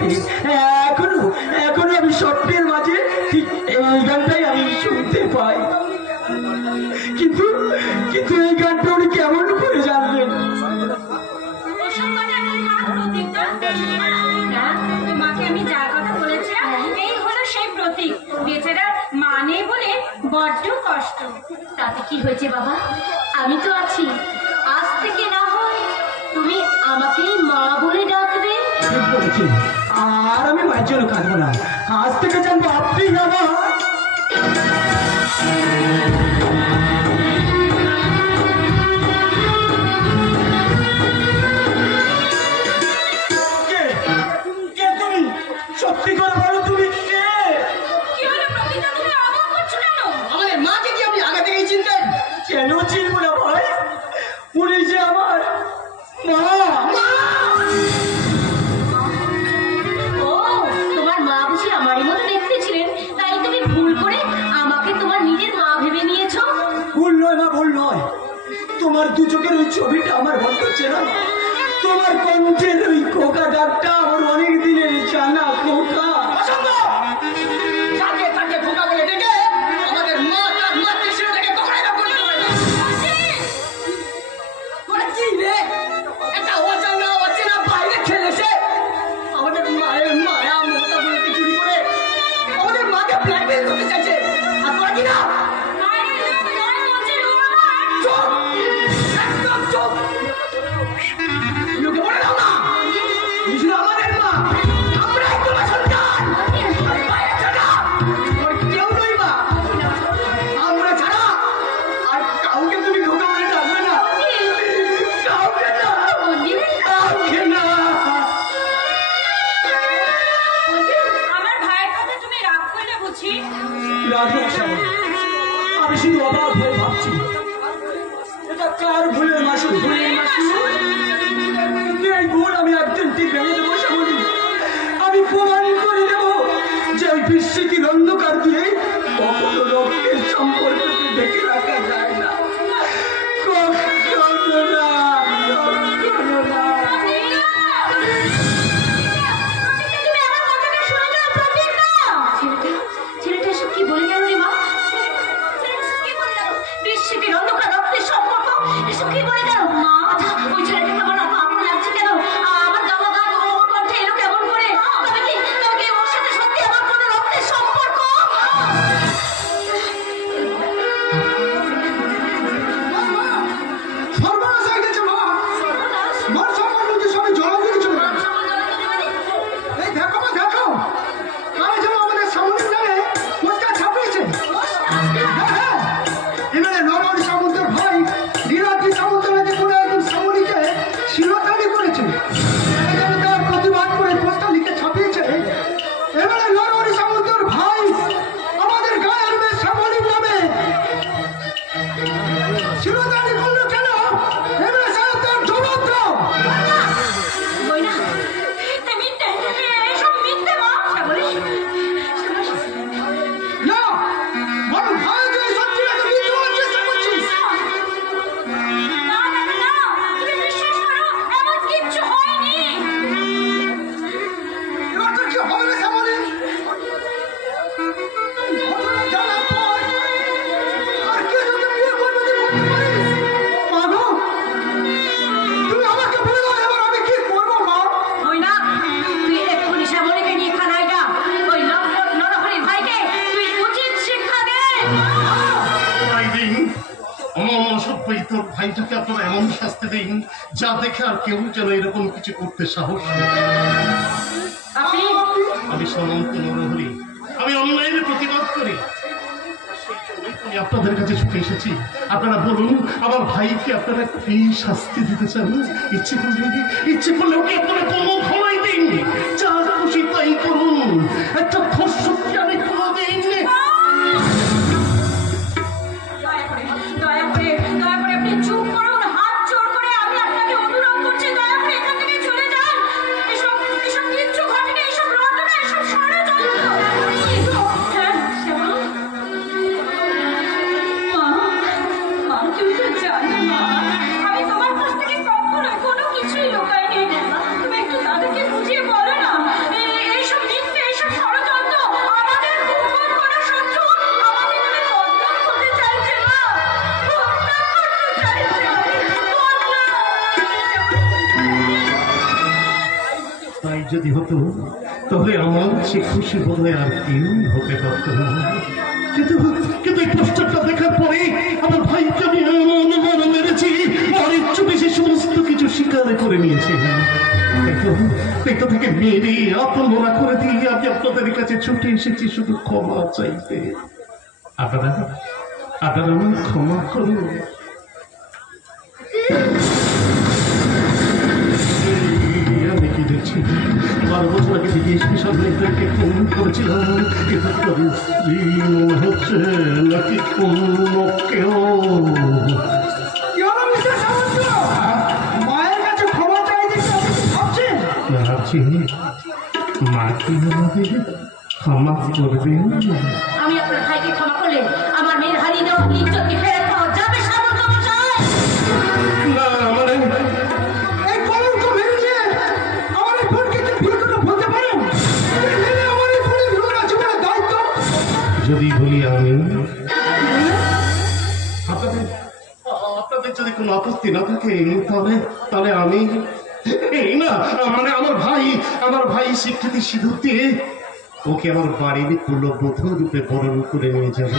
রাতে এখনো এখনো আমি স্বপ্নের মাঝে ঠিক এই গানটাই আমি শুনতে পাই। কিন্তু কিন্তু এই গানটা উনি কেমন করে জানবেন? ওসব কথা এখন থাক প্রতীকটা। না, তোমাকে আমি যার কথা বলেছিলাম এই হলো সেই প্রতীক। বেচারার মা নেই বলে বড্ড কষ্ট। তাতে কি হয়েছে বাবা, আমি তো আছি। আজ থেকে না হয় তুমি আমাকেই মা বলে ডাকবে। ঠিক বলেছি, আর আমি মায়ের জন্য কাঁদবো না। আজ থেকে জানবো আপনি আমার। কে? কে তুমি? সত্যি করে বলো তুমি কে? কি হলো প্রতীকটা, তুমি অবাক করছো কেন? আমাদের মাকে কি আপনি আগে থেকেই চিনতেন? কেন চিনবো না ভাই, উনি যে আমার মা। ও, তোমার মা বুঝি আমারই মতো দেখতে ছিলেন, তাই তুমি ভুল করে আমাকে তোমার নিজের মা ভেবে নিয়েছো। ভুল নয় মা, ভুল নয়। তোমার দু চোখের ওই ছবিটা আমার বড্ড চেনা। তোমার কণ্ঠের ওই খোকা ডাকটা আমার অনেক দিনের জানা খোকা। যাকে তাকে খোকা বলে ডেকে আমাদের মা তার মাতৃশ্রীটাকে কখনোই না করতে পারে না। ওরা কি রে? একটা অজানা অচেনা বাইরে খেলেছে আমাদের মায়ের মায়া মমতা বলতে চুরি করে আমাদের মাকে ব্ল্যাকমেল করতে চাইছে। আর তোরা কি না? চুপ! একদম চুপ! লোকে বলে দাও না, তুমি শুধু আমাদের মা, আমরাই তোমার সন্তান। বাইরে ছাড়া তোমার কেউ নই মা। আমরা ছাড়া আর কাউকে তুমি খোকা বলে ডাকবে না। কাউকে না, কাউকে না। আমার ভাইয়ের কথা তুমি রাগ করলে বুঝি? রাখো শ্যামল, আমি শুধু অবাক হয়ে ভাবছি এটা কার ভুলের মাসুল? ভুলের মাসুল? কিন্তু এই ভুল আমি একদিন ঠিক ভেঙে দেবো শ্যামলী। আমি প্রমাণ করে দেব যে ওই বিশ্বীর অন্ধকার দিয়ে কখনো রক্তের সম্পর্ককে দেখে রাখা যায় না। কখনো না, কখনো না। তুমি আমার কথাটা শুনে যাও প্রতীকটা। ছেলেটা এসব কি বলে গেল রে মা? ছেলেটা কি বলে গেল? বিশ্বীর অন্ধকার রক্তের সম্পর্ক এসব কি বলে গেল? মা, ওই ছেলেটাকে আমার এত আপন লাগছে কেন? আমার গাওয়া গান ওর কণ্ঠে এলো কেমন করে? তবে কি ওর সাথে সত্যি আমার কোনো রক্তের সম্পর্ক? সর্বনাশ হয়ে গেছে মা। সর্বনাশ? মান সম্মান বুঝি সবাই জড়াও দিকে চলে গেল। মানে? এই দেখো মা, দেখো কারা যেন আমাদের সামনের নামে পোস্টার ছাপিয়েছে। হ্যাঁ হ্যাঁ, এবারে নরহরি সামন্তের ভাই নীলাদ্রি সামন্ত নাকি কোনো একজন সামরিকে শিরোধারী করেছে। তারা যেন তার প্রতিবাদ করে পোস্টার লিখে ছাপিয়েছে। এবারে নরহরি সামন্তের ভাই আমাদের গায়ের মেয়ে শ্যামলীর নামে শিরোধারী করলো কেন? এবারে সাহেব তার জবাব দাও। ওই না, এসব মিথ্যে মা। বলিস না, বরং ভাই যে সত্যিটাকে মিথ্যে বলার চেষ্টা করছিস। না, তুমি বিশ্বাস করো, এমন কিচ্ছু হয়নি। এবার তোর কি হবে রে শ্যামলী? ঘটনা জানার পর আর কে তোকে বিয়ে করবে তুই বলতে পারিস? মা গো, তুমি আমাকে বলে দাও এবার আমি কি করবো মা? ওই না, তুই এক্ষুনি শ্যামলীকে নিয়ে খানায় যা। ওই লম্পট নরহরির ভাইকে তুই উচিত শিক্ষা দে। দিন অমন সভ্যই তোর ভাইটাকে আপনারা এমন শাস্তি দিন যা দেখে আর কেউ যেন এরকম কিছু করতে সাহস নেই। আপনি আমি সমন্ত নরহরি, আমি অন্যায়ের প্রতিবাদ করি। আমি আপনাদের কাছে ছুটে এসেছি। আপনারা বলুন, আমার ভাইকে আপনারা কি শাস্তি দিতে চান? ইচ্ছে করলেও কি আপনারা কোনো ক্ষমাই দিন? যা খুশি তাই করুন, একটা ধর্ষককে আমি কোনোদিন দয়া করে আপনি চুপ করুন। হাত জোর করে আমি আপনাকে অনুরোধ করছি, দয়া করে এখান থেকে চলে যান। এসব কিচ্ছু ঘটেনি, এসব রটনা, এসব ষড়যন্ত্র। হ্যাঁ, শ্যামল। মা, তুমি তো জানো মা, আমি তোমার কাছ থেকে কখনো কোনো কিছুই লুকাইনি। তুমি একটু দাদাকে বুঝিয়ে বলো না। যদি হতো তাহলে আমার সে খুশি বোধ হয় আর কেউ হতে পারত না। কিন্তু কিন্তু এই পোস্টারটা দেখার পরে আমার ভাইকে আমি এমন মেরেছি, আর চোখে সে সমস্ত কিছু স্বীকার করে নিয়েছে। পেটো থেকে মেরে আত্মমরা করে দিয়ে আমি আপনাদের কাছে ছুটে এসেছি শুধু ক্ষমা চাইতে। আপনারা আপনারা আমার ক্ষমা করুন। আমি কি দেখছি 12 বছর আগে বিদেশ মিশন নেতাকে খুন করেছিলাম, কিন্তু তাদের স্ত্রী মনে হচ্ছে নাকি অন্য কেউ। মায়ের কাছে ক্ষমা চাইতে ভাবছেন? ভাবছি মা কি আমাদের ক্ষমা করবেন? আমি আপনার ভাইকে ক্ষমা করলে আমার মেয়ের হারিয়ে দেওয়া ইজ্জতকে ফেরত পাওয়া যাবে সামন্ত মশাই। না মানে এই কলঙ্ক ভেঙে আমার এই বোনকে কি বিয়ে করে বলতে পারেন? আমার এই বোনের বিয়ে আছে বলে দায়িত্ব। যদি বলি আমি আপনাদের যদি কোনো আপত্তি না থাকে তাহলে তাহলে আমি এই না মানে আমার ভাই স্বীকৃতি সিঁদুর দিয়ে ওকে আমার বাড়ির কুলবধূ রূপে বরণ করে নিয়ে যাবে।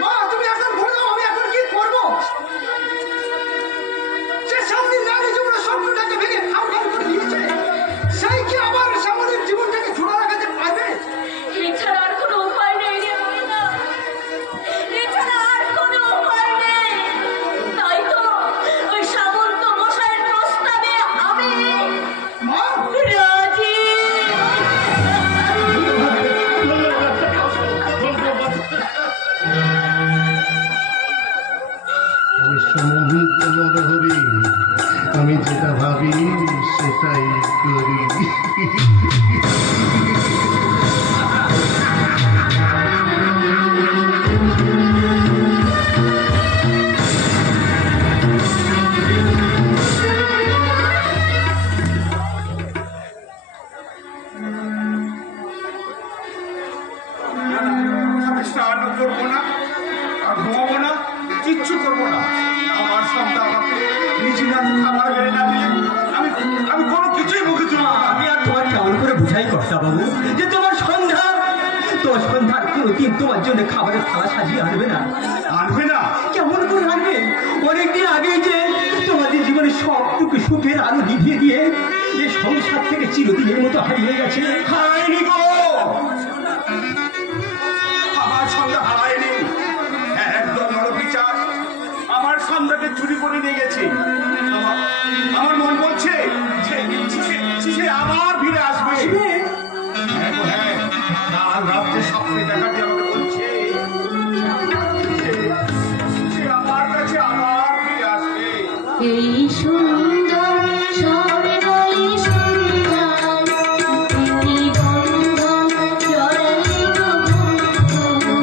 মা তুমি এখন বলে দাও আমি এখন কি করব? যে সামনে নারী জীবনের স্বপ্নটাকে ভেঙে খাম করে দিয়েছে, সেই কি আবার সামনের জীবনটাকে ঝোলা লাগাতে পারবে? এছাড়া আর কোনো উপায় নেই রে ময়না, এছাড়া আর কোনো উপায় নেই। তাই তো ওই সামন্ত মশাইয়ের প্রস্তাবে আমি মা রাজি। আমি সমন্ত নরহরি, আমি যেটা ভাবি সেটাই করি। আমি স্নান করবো না, আর ঘুমাবো না, কিচ্ছু করবো না। আমার সন্তান আমাকে নিজের হাতে খাবার বেড়ে না দিলে আমি আমি কোনো কিছুই মুখে তুলব না। আমি আর তোমার কেমন করে বুঝাই কর্তা বাবু যে তোমার সন্ধ্যার কোনোদিন তোমার জন্য খাবারের থালা সাজিয়ে আনবে না? আনবে না? কেমন করে আনবে? অনেকদিন আগে যে তোমাদের জীবনে সবটুকু সুখের আলো নিভিয়ে দিয়ে এই সংসার থেকে চিরদিনের মতো হারিয়ে গেছে। হারায়নি গো, আমার সন্ধ্যা হারায়নি। একদম নরপিচার আমার সন্ধ্যাকে চুরি করে নিয়ে গেছে। আমার মন বলছে সে আবার ফিরে আসবে। হ্যাঁ গো, হ্যাঁ, কাল রাত্রে স্বপ্নে দেখাতে আমাকে বলছে সে আমার কাছে আবার ফিরে আসবে। এই সুন্দর স্বর্ণালী সন্ধ্যা, এই বন্ধন জড়ালে গো বন্ধু।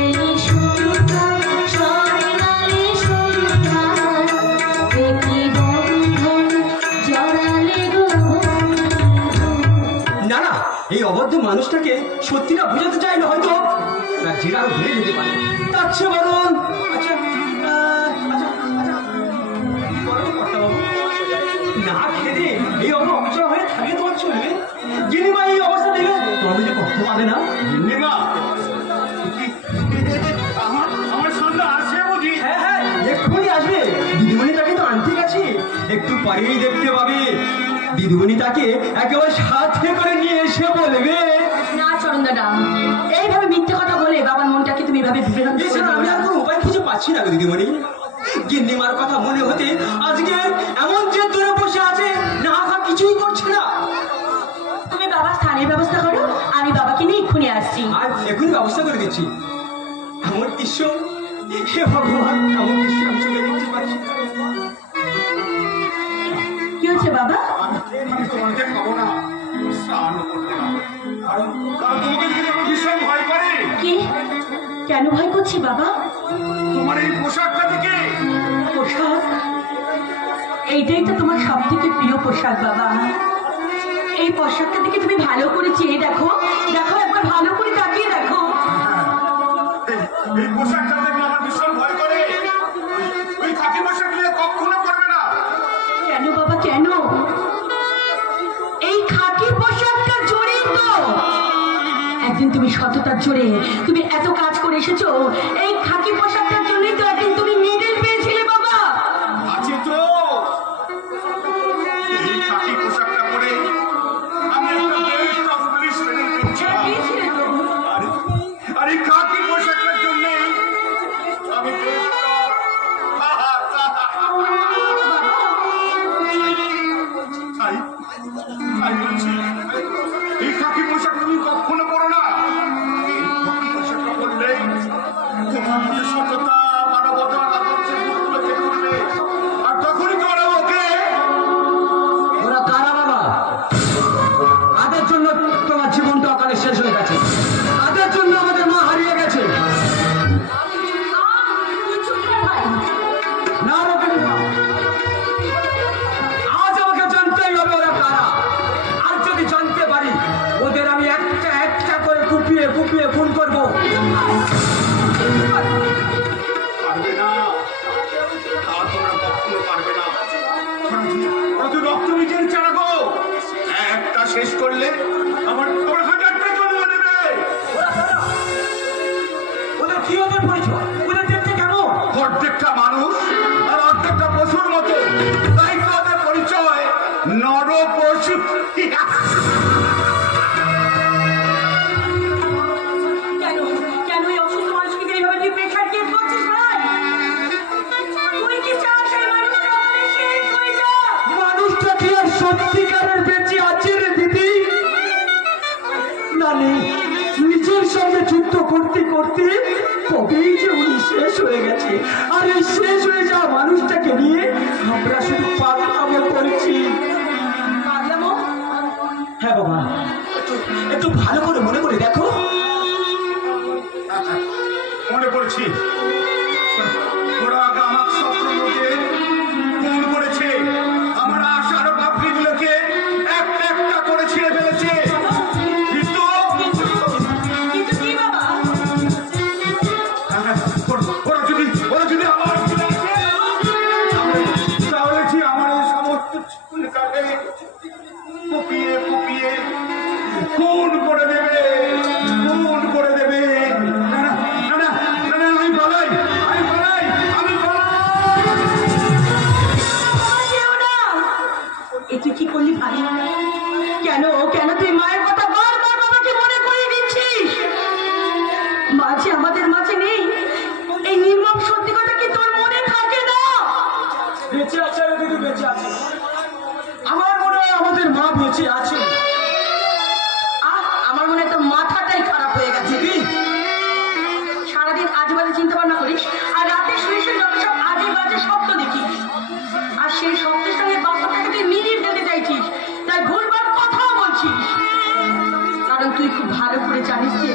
এই সুন্দর স্বর্ণালী সন্ধ্যা, এই বন্ধন জড়ালে গো বন্ধু। না না, এই অবদ্ধ মানুষটাকে সত্যিটা বোঝাতে চাইলে হয়তো তার জেরাও ধরে নিতে পারে। তার চেয়ে বরং আচ্ছা বরং কর্তাবাবু, না খেয়ে এই অবসর হয়ে থাকে তোমার চলবে? গিনিমা এই অবস্থা দেখে তোমার যে কষ্ট পাবে না? গিন্নিমা, আমার সন্ধ্যা আসে বুঝি? হ্যাঁ হ্যাঁ, এক্ষুনি আসবে। দিদিমণি তাকে তো আনতে গেছে, একটু পরেই দেখতে পাবে। দিদিমণি তাকে একেবারে সাথে করে নিয়ে এসে বলবে। না চরণ দাদা, এইভাবে মিথ্যে কথা বলে বাবার মনটাকে তুমি এভাবে বিভ্রান্ত করে এছাড়া দিও আমি না। আর কোনো উপায় খুঁজে পাচ্ছি না গো দিদিমণি। গিন্নিমার কথা মনে হতে আজকে এমন যে দূরে বসে আছে, না খা কিছুই করছে না। তুমি বাবার স্থানের ব্যবস্থা করো, আমি বাবাকে নিয়ে এক্ষুনি আসছি। আর এখনই ব্যবস্থা করে দিচ্ছি। এমন দৃশ্য, হে ভগবান, এমন দৃশ্য আমি চোখে দেখতে পাচ্ছি। কি হচ্ছে বাবা? আমি তোমাকে খাবো না, স্নান করতে না। কারণ তোমাকে দেখে আমার ভীষণ ভয় করে। কি? কেন ভয় করছি বাবা? তোমার এই পোশাকটা থেকে। পোশাক? এইটাই তো তোমার সব থেকে প্রিয় পোশাক বাবা। এই পোশাকটা দেখে তুমি ভালো করে চেয়ে দেখো, দেখো একবার ভালো করে তাকিয়ে দেখো। এই পোশাকটা দেখলে আমার ভীষণ ভয় করে। ওই খাকি পোশাক নিয়ে কখনো বাবা কেন? এই খাকি পোশাকটার জোরেই তো একদিন তুমি সততার জোরে তুমি এত কাজ করে এসেছো। এই খাকি পোশাকটার জন্যই তো একদিন তুমি মেডেল পেয়েছিলে বাবা। আছে তো এই খাকি পোশাকটা পরে আমি একটা বেস্ট অফ পুলিশ মেডেল পেয়েছিলাম। পেয়েছিলে তো? আর এই খাকি পোশাকটার জন্য আমি এই খাকি পোশাক তুমি কখনো পরো না। খাকি পোশাকটা পরলে তোমার মধ্যে সততা, মানবতা, আদর্শের গুণগুলো জেগে উঠবে। আর তখনই তোমরা ওকে ওরা কারা বাবা? তাদের জন্য তোমার জীবনটা অকালে শেষ হয়ে গেছে, তাদের জন্য আমাদের মা হারিয়ে গেছে। তুই চুপ কর ভাই। না রকম আজ আমাকে জানতেই হবে ওরা কারা। আর যদি জানতে পারি ওদের আমি একটা একটা করে কুপিয়ে কুপিয়ে খুন করবো। পারবে না, তা তোমরা কখনো পারবে না। ওরা তো রক্ত বীজের চালাবো, একটা শেষ করলে আমার হাজারটা জন্ম নেবে। ওরা কারা? ওদের কি ওদের পরিচয়? ওদের দেখতে কেমন? অর্ধেকটা মানুষ আর অর্ধেকটা পশুর মতো, তাই তো ওদের পরিচয় নর পশু। কেন কেন এই অসুস্থ মানুষকে এইভাবে তুই প্রেশার ক্রিয়েট করছিস ভাই? তুই কি চাস এই মানুষটা ওখানে শেষ হয়ে যাক? মানুষটা কি আর সত্যিকারের বেঁচে আছে রে দিদি? না নেই, নিজের সঙ্গে যুদ্ধ করতে করতে কবেই যে উনি শেষ হয়ে গেছে। আর এই শেষ হয়ে যাওয়া মানুষটাকে নিয়ে আমরা শুধু পাগলামো করছি। পাগলামো? হ্যাঁ বাবা, একটু ভালো করে মনে করে দেখো। মনে পড়েছি, ওরা আমার স্বপ্নকে খুন করেছে, আমার আশার পাপড়িগুলোকে একটা একটা করে ছিঁড়ে ফেলেছে। কিন্তু কিন্তু কি বাবা? ওরা যদি আমার ফিরে আসে, তাহলে কি আমার এই সমস্ত চুলটাকে কুপিয়ে কুপিয়ে খুন করে দেবে, খুন করে দেবে। না না না না না, আমি পালাই, আমি পালাই, আমি পালাই। যেও না। এ তুই কি করলি ভাই? কেন কেন তুই মায়ের কথা বারবার বাবাকে মনে করিয়ে দিচ্ছিস? মাঝে আমাদের মাঝে নেই, এই নির্মম সত্যি কথা কি তোর মনে থাকে না? বেঁচে আছে রে দিদি, বেঁচে আছে। আমার মনে হয় আমাদের মা বেঁচে আছে। আমার মনে হয় তোর মাথাটাই খারাপ হয়ে গেছে। দিদি, সারাদিন আজে বাজে চিন্তা ভাবনা করিস, আর রাতে শুয়ে শুয়ে যত সব আজে বাজে স্বপ্ন দেখিস, আর সেই স্বপ্নের সঙ্গে বাস্তবটাকে তুই মিলিয়ে ফেলতে চাইছিস, তাই ভুলবার কথাও বলছিস। কারণ তুই খুব ভালো করে জানিস যে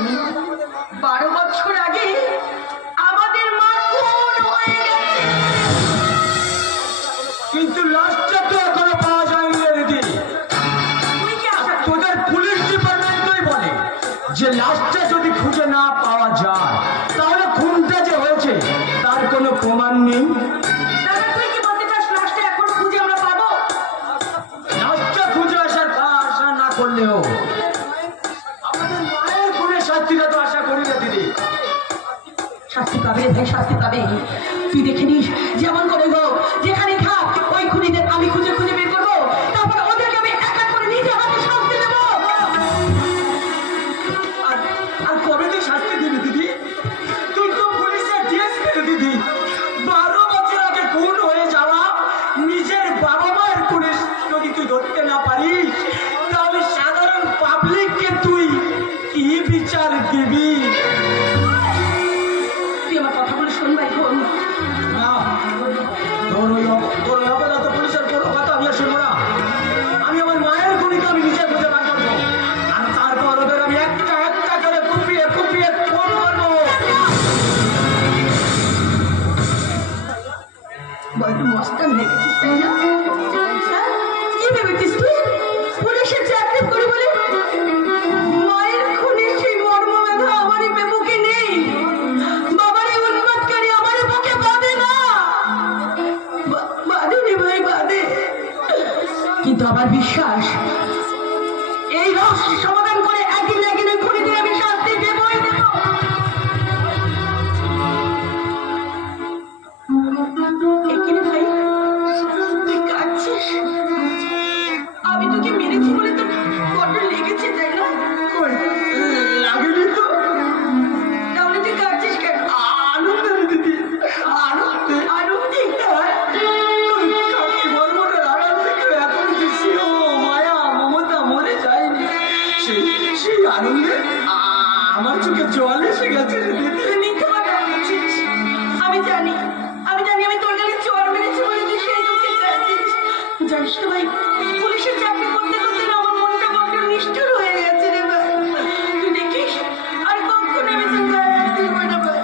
12 বছর আগে আমাদের মা খুন হয়ে গেছে। কিন্তু লাশটা তো এখনো পাওয়া যায়নি রে দিদি। তুই কি আশা করিস? তোদের পুলিশ ডিপার্টমেন্টই বলে যে লাশটা যদি খুঁজে না পাওয়া যায় তাহলে খুনটা যে হয়েছে তার কোনো প্রমাণ নেই। দাদা তুই কি বলতে চাস লাশটা এখন খুঁজে আমরা পাবো? লাশটা খুঁজে আশা না করলেও আমাদের মায়ের খুনের শাস্তিটা তো আশা করি না দিদি। শাস্তি পাবে রে ভাই, শাস্তি পাবে। তুই দেখে নিস, যেমন করে হোক যেখানে থাক ওই খুনিদের আমি খুঁজে খুঁজে বের করবো, তারপর ওদেরকে আমি এক এক করে নিজে হাতে শাস্তি দেবো। আর আর কবে তুই শাস্তি দিবি দিদি? তুই তো পুলিশের ডিএসপি রে দিদি। 12 বছর আগে খুন হয়ে যাওয়া নিজের বাবা মায়ের পুলিশ যদি তুই ধরতে না পারিস তাহলে সাধারণ পাবলিককে তুই কি বিচার দিবি? তুই আমার কথাগুলো শোন ভাই, শোন। না, তোর অপরাধ পুলিশের কোনো কথা আমি আর শুনবো না। আমি আমার মায়ের খুনিকে আমি নিজে খুঁজে বার করবো, আর তারপর ওদের আমি একটা একটা করে কুপিয়ে কুপিয়ে খুন করবো। বড্ড মস্তান হয়ে গেছিস তাই না? হ্যাঁ? কি ভেবেছিস কিন্তু আমার বিশ্বাস এই রহস্য সমাধান করে একদিন না একদিন খুনিদের আমি শাস্তি দেবই দেব। এখানে ভাই তুই কাঁদছিস? আমি তোকে মেরেছি বলে তোর বড্ড লেগেছে তাই না? কই, লাগেনি তো। তাহলে তুই কাঁদছিস কেন? আনন্দের দিদি, আনন্দে। আনন্দে? তোর কাকি বর্মনের আড়াল থেকে এত কিছু স্নেহ, মায়া, মমতা মনে যায়নি। সেই আনন্দে আমার চোখে জল এসে গেছে রে দিদি। তুই মিথ্যে কথা বলছিস। আমি জানি আমি তোর গালে চড় মেরেছি বলে তুই সেই দুঃখে কাঁদছিস। জানিস তো ভাই, পুলিশের চাকরি করতে করতে না আমার মনটা বড্ড নিষ্ঠুর হয়ে গেছে রে ভাই। তুই দেখিস আর কখনো আমি তোর গায়ে হাত তুলবো না ভাই।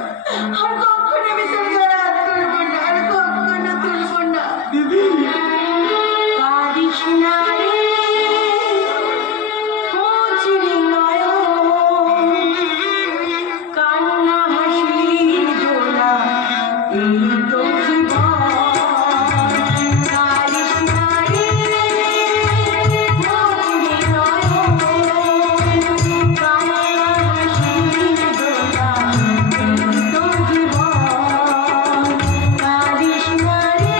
আর কখনো আমি তোর গায়ে হাত তুলবো না, আর কখনো তুলবো না। দিদি, কাঁদিস না রে মুচড়ি নয়ন, কান্না হাসির দোলা এই তো জীবন। কাঁদিস না রে মুচড়ি নয়ন, কান্না হাসির দোলা এই তো জীবন। কাঁদিস না রে।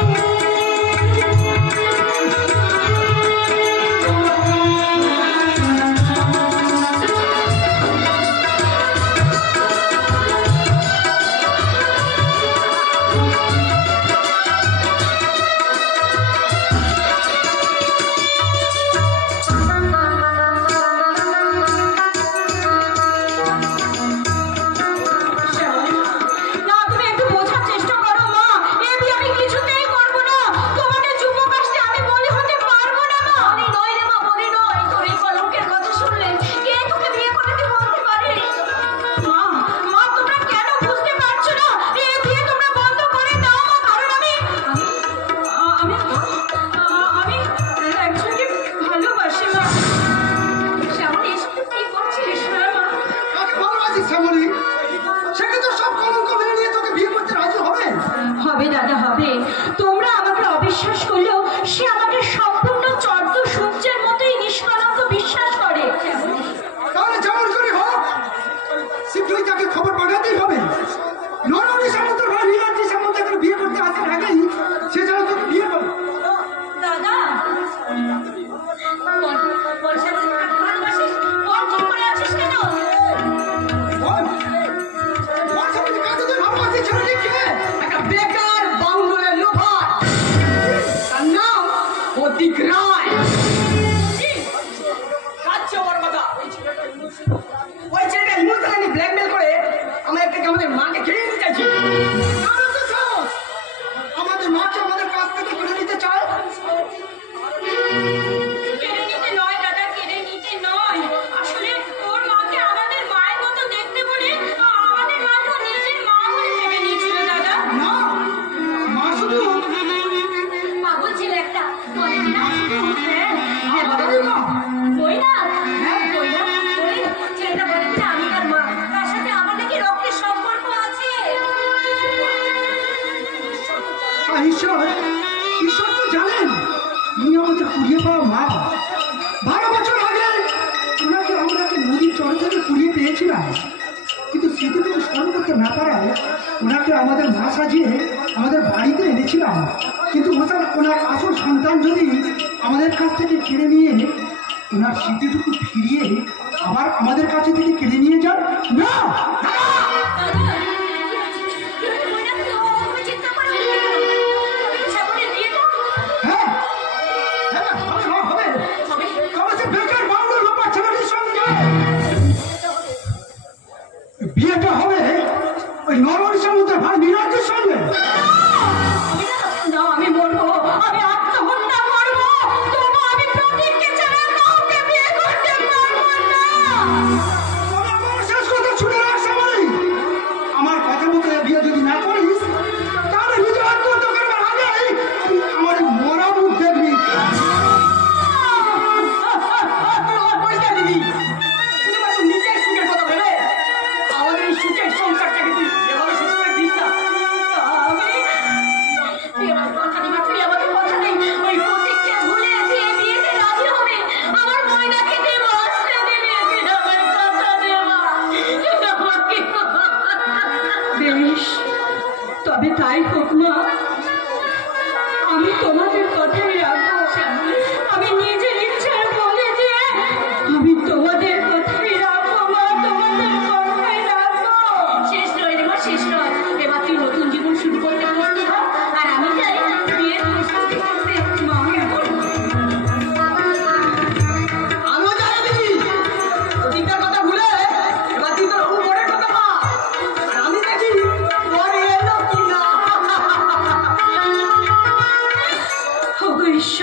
না, তুমি একটু বোঝার চেষ্টা করো মা। এ বিয়ে আমি কিছুতেই করবো না। তোমাকে যুবক আসতে আমি বলি হতে পারবো না মা। বলি নয় রে মা, বলি নয়। তোর এই কলঙ্কের কথা শুনলে কে তোকে বিয়ে করতে বলতে পারে? মা তোমরা কেন বুঝতে পারছো না? এ বিয়ে তোমরা বন্ধ করে দাও মা। কারণ আমি একজনকে ভালোবাসি মা। শ্যামলী, এসব তুই কি করছিস মা? কাকে ভালোবাসিস শ্যামলী? সেটা তো সব কলঙ্ক মেনে নিয়ে তোকে বিয়ে করতে রাজি হবে। হবে দাদা, হবে। তোমরা আমাকে অবিশ্বাস করলেও সে আমাকে সম্পূর্ণ চর্দ সূর্যের মতোই নিষ্কলঙ্ক বিশ্বাস করে। তাহলে যেমন করে হোক শীঘ্রই তাকে খবর পাঠাতেই হবে। নরহরি সামন্ত বা নীলাদ্রি সামন্ত করে বিয়ে করতে আসার আগেই সে যেন তোকে বিয়ে করে। দাদা বর্ষা ভালোবাসিস, বল ঠিক করে আছিস কেন? বল, বল সামনে কাছে তুই ভালোবাসিস ছেলেটি কে? একটা বেকার বাউন্ডারের লোফার। তার নাম প্রতীক রায়। কাচ্চা বড় কথা। ওই ছেলেটা ইমোশনালি ব্ল্যাকমেল করে আমাদের মাকে কেড়ে নিতে চাইছে। আমাদের মাকে আমাদের কাছ থেকে কেড়ে নিতে চায়। কেড়ে নিতে নয় দাদা, কেড়ে নিতে নয়। আসলে ওর মাকে আমাদের মায়ের মতো দেখতে বলে আমাদের মাকে ও নিজের মা বলে ভেবে নিয়েছিল দাদা। না, মা শুধু পাগল ছিল একটা, বলে কিনা? হ্যাঁ আমাদেরই মা। ওই না, ওই ছেলেটা বলে কিনা আমি তার মা, তার সাথে আমার নাকি রক্তের সম্পর্ক আছে। ঈশ্বর, ঈশ্বর তো জানেন উনি আমাদের কুড়িয়ে পাওয়া মা। 12 বছর আগে ওনাকে আমরা একটা নদীর চর থেকে কুড়িয়ে পেয়েছিলাম, কিন্তু স্মৃতিটুকু স্মরণ করতে না পারায় ওনাকে আমাদের মা সাজিয়ে আমাদের বাড়িতে এনেছিলাম। কিন্তু ওনার আসল সন্তান যদি আমাদের কাছ থেকে কেড়ে নিয়ে ওনার স্মৃতিটুকু ফিরিয়ে আবার আমাদের কাছে থেকে কেড়ে নিয়ে যান না। দাদা, ওই না তো, তুমি চিন্তা করো না। শ্যামলের বিয়েটা হ্যাঁ, হ্যাঁ, হবে। তবে সে বেকার বাউন্ডার লোপার ছেলেটির সঙ্গে বিয়েটা হবে ওই নরহরি সামন্তের ভাই নীলাদ্রির সঙ্গে। না, আমি মরবো, আমি আত্মহত্যা করবো, তবু আমি প্রতীককে ছাড়া কাউকে বিয়ে করতে পারবো না। তবে আমার শেষ কথা শুনে রাখ শ্যামলী,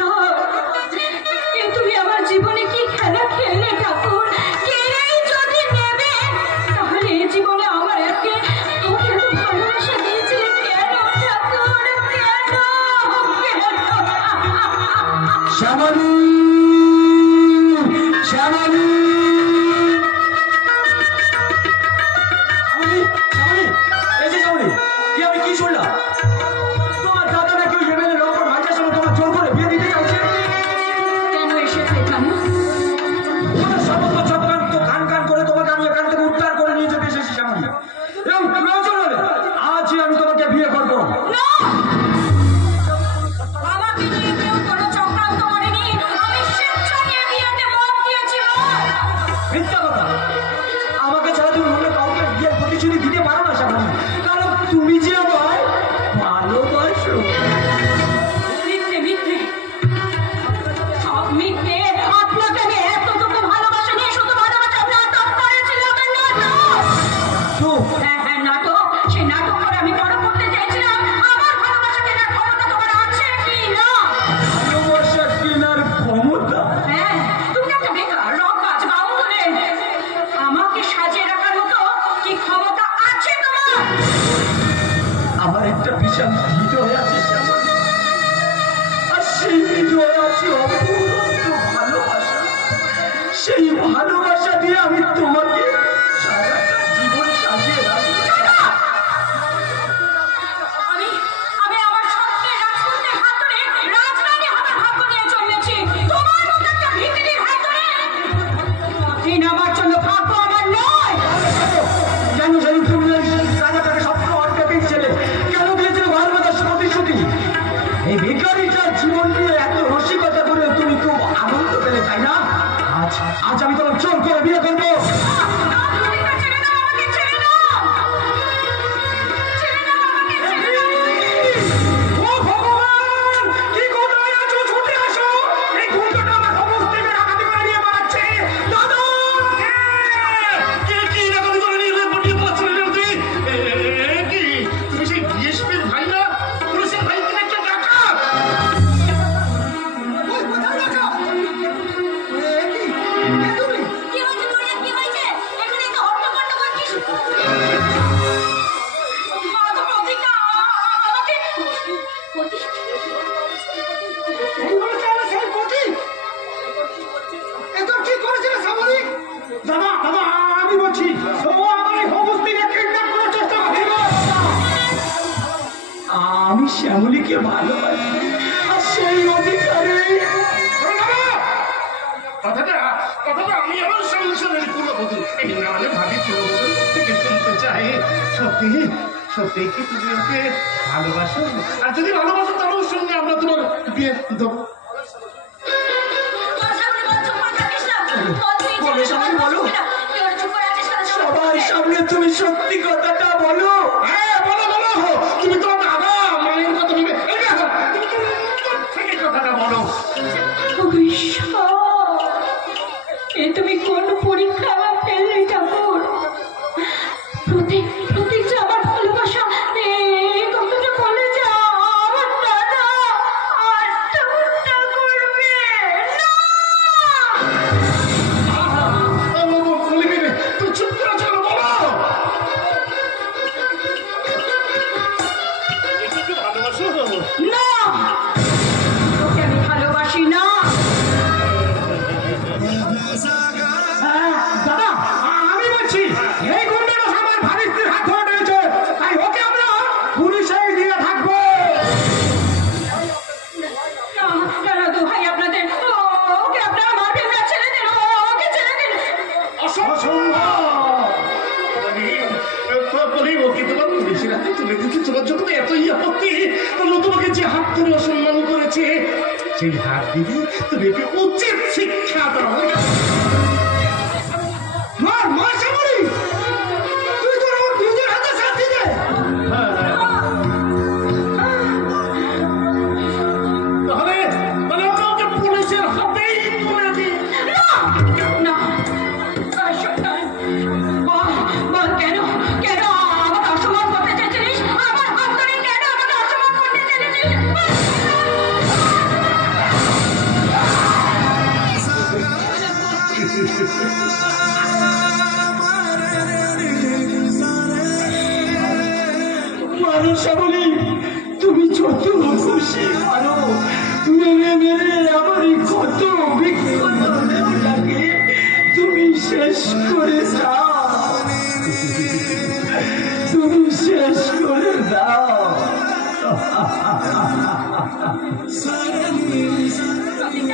ঠাকুর, এ তুমি আমার জীবনে কি খেলা খেলে ঠাকুর? কেড়েই যদি নেবে তাহলে এই জীবনে আমার এত ভালোবাসা দিয়েছিলে কেন ঠাকুর? কেন? শ্যামলী, শ্যামলী, আমি কি শুনলাম? তোমার দাদা নাকি ওই এমএলএ রংপুর ভাইটার সঙ্গে তোমার জোর করে বিয়ে দিতে চাইছে। কেন এসেছে এখানে? ওরা সমস্ত চক্রান্ত গান গান করে তোমাকে আমি এখান থেকে উদ্ধার করে নিয়ে যেতে এসেছি শ্যামলী। এবং প্রয়োজন হলে আজই আমি তোমাকে বিয়ে করবো। না! আমাকে নিয়ে কেউ কোনো চক্রান্ত করেনি। আমি স্বেচ্ছায় বিয়েতে মত দিয়েছি। মিথ্যা কথা। আমাকে ছাড়া তুমি অন্য কাউকে বিয়ের প্রতিশ্রুতি দিতে পারো না শ্যামলী, কারণ তুমি যে আমায় ভালোবাসো। মিথ্যে, মিথ্যে, সব মিথ্যে। আপনাকে আমি এতটুকু ভালোবাসিনি, শুধু ভালোবাসা নাটক করেছিলাম। নাটক, তো হ্যাঁ হ্যাঁ নাটক। সেই নাটক করে আমি বড় করতে চাইছিলাম আমার ভালোবাসা কেনার ক্ষমতা তোমার আছে কি না? ভালোবাসা কেনার ক্ষমতা? হ্যাঁ, তুমি একটা বেকার রকাজ বাউন্ডুলে আমাকে সাজিয়ে রাখার মতো কি ক্ষমতা আছে তোমার? আমার একটা বিশাল হৃদয় আছে শ্যামলী, আর সেই হৃদয় আছে অপূর্ণ ভালোবাসা। সেই ভালোবাসা দিয়ে আমি তোমাকে সারাটা জীবন সাজিয়ে রাখবো। আমি আমি আমার স্বপ্নের রাজপুতের হাত ধরে রাজরানী হবার ভাগ্য নিয়ে চলেছি। তোমার মতো একটা ভিখিরির হাত ধরে কঠিন আমার জন্য ভাগ্য আমার নয়। কেন জানি তুমি ওই রাজাটাকে স্বপ্ন আটকাতেই ছেলে, কেন দিয়েছিলে ভালোবাসার প্রতিশ্রুতি? এই ভিখারিটার জীবন নিয়ে এত রসিকতা করে তুমি খুব আনন্দ পেলে, তাই না? আজ আজ আমি তোমার জোর করে বিয়ে করবো। ছেড়ে দাও আমাকে, ছেড়ে দাও, ছেড়ে দাও আমাকে, ছেড়ে দাও। ও ভগবান, কি কোথায় আছো? ছুটে আসো, এই গুন্ডাটা আমার সমস্ত ডাকাতি করে নিয়ে পালাচ্ছে। দাদা, কে কি ডাকাতি করে নিয়ে পটিয়ে পাচ্ছিলেন আপনি? কি তুমি সেই ডিএসপির ভাই না? পুলিশের ভাই কিনা একটা ডাকাত? ওই কোথায় আছো? কি হয়েছে বলে? কি হয়েছে? এখানে তো হট্টগোল করছিস। মা তো প্রতিজ্ঞা আমাকে প্রতি দাদা, দাদা, আমি বলছি, ও আমার এই হবুস্তিকে কিডন্যাপ করার চেষ্টা করছিল। আমি শ্যামলীকে ভালোবাসি, আর সেই অধিকারে কথাটা আমি আমার সংসারের কুলবধূ, এই না মানে ভাবি কুলবধূ থেকে শুনতে চাই। সত্যি সত্যি কি তুমি ওকে ভালোবাসো? আর যদি ভালোবাসো তাহলে ওর সঙ্গে আমরা তোমার বিয়ে দেবো। সবার সামনে তুমি সত্যি কথাটা বলো। হ্যাঁ বলো বলো, তুমি তোমার দাদা মায়ের কথা ভেবে এগিয়ে আসো। তুমি তোমার উত্তর থেকে কথাটা বলো। তুমি কোন পরীক্ষা ফেললে ঠাকুর? প্রতীক প্রতীক যে আমার ভালোবাসা কতটা বলে যা আমার দাদা আত্মহত্যা করবে না। তুমি চুপ করে আছো কেন? বলো। ভালোবাসো না, তোকে আমি ভালোবাসি না। দাদা, আমি বলছি, এই গুন্ডাটা আমার ভাবিস্তির হাত ধরে রয়েছে, তাই ওকে আমরা পুলিশে দিয়ে থাকবো। না দোহাই আপনাদের, ওকে আপনারা মারবেন না, ছেড়ে দিন, ওকে ছেড়ে দিন। ওকে তোমার পুলিশের হাতে তুলে দিতে তোমার যখন এতই আপত্তি, তাহলে তোমাকে যে হাত ধরে অসম্মান করেছে সেই হাত দিদি তুমি একে উচিত শিক্ষা দাও। মার মার শ্যামলী, তুই তোর ওর নিজের হাতে শাস্তি দে। তাহলে আমরা ওকে পুলিশের হাতেই তুলে দিই। না, বল কেন কেন আমাকে অসম্মান করতে চেয়েছিলিস? আমার হাত ধরে কেন আমাকে অসম্মান করতে চেয়েছিলিস? মানুষ বলি তুমি যত খুশি পারো মেরে মেরে আমার এই কত বিক্ষত দেহটাকে তুমি শেষ করে দাও, তুমি শেষ করে দাও।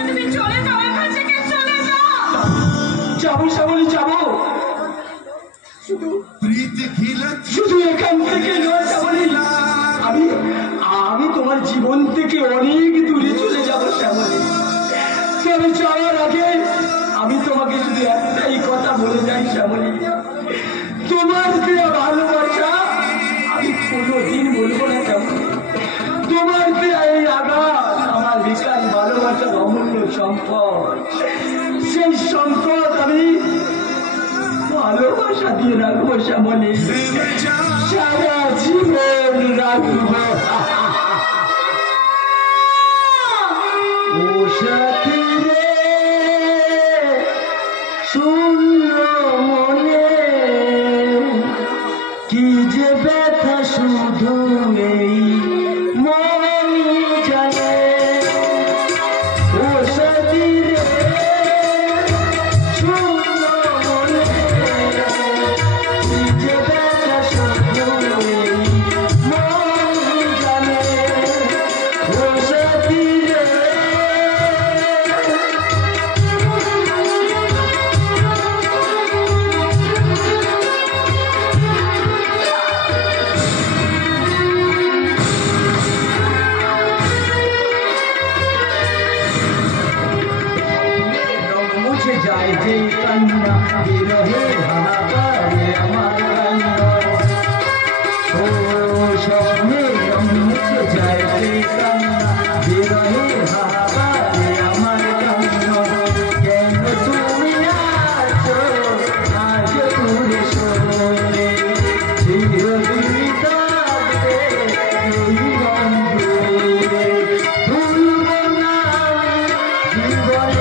তুমি চলে যাও, এখান থেকে চলে যাও। যাবো শ্যামলী যাবো, শুধু এখান থেকে নয় শ্যামলী, আমি আমি তোমার জীবন থেকে অনেক দূরে চলে যাবো শ্যামলী। তবে যাওয়ার আগে আমি তোমাকে শুধু একটাই কথা বলে যাই শ্যামলী, তোমার দেওয়া ভালোবাসা আমি কোনোদিন বলবো না শ্যামলী। তোমার দেওয়া এই আঘাত আমার বিশাল ভালোবাসার অমূল্য সম্পদ, সেই সম্পদ আমি ভালোবাসা দিয়ে রাখবো শ্যামলী, সারা জীবন রাখবো। ও সাথী রে শূন্য মনে কি যে ব্যথা শুধু এই মনই জানে। ও সাথী রে শূন্য মনে কি যে ব্যথা শুধু এই মনই জানে। ও সাথী রে মুছে যায় যে কান্না বিরহে হাহাকারে আমার কান্না। ও স্বপ্নে রং মুছে যায় যে কান্না বিরহে হাহাকারে আমার কান্না। কেন তুমি আছো আজ দূরে সরে, চিরদিনই থাকবে এই বন্ধুরে। ভুলব না আমি জীবনে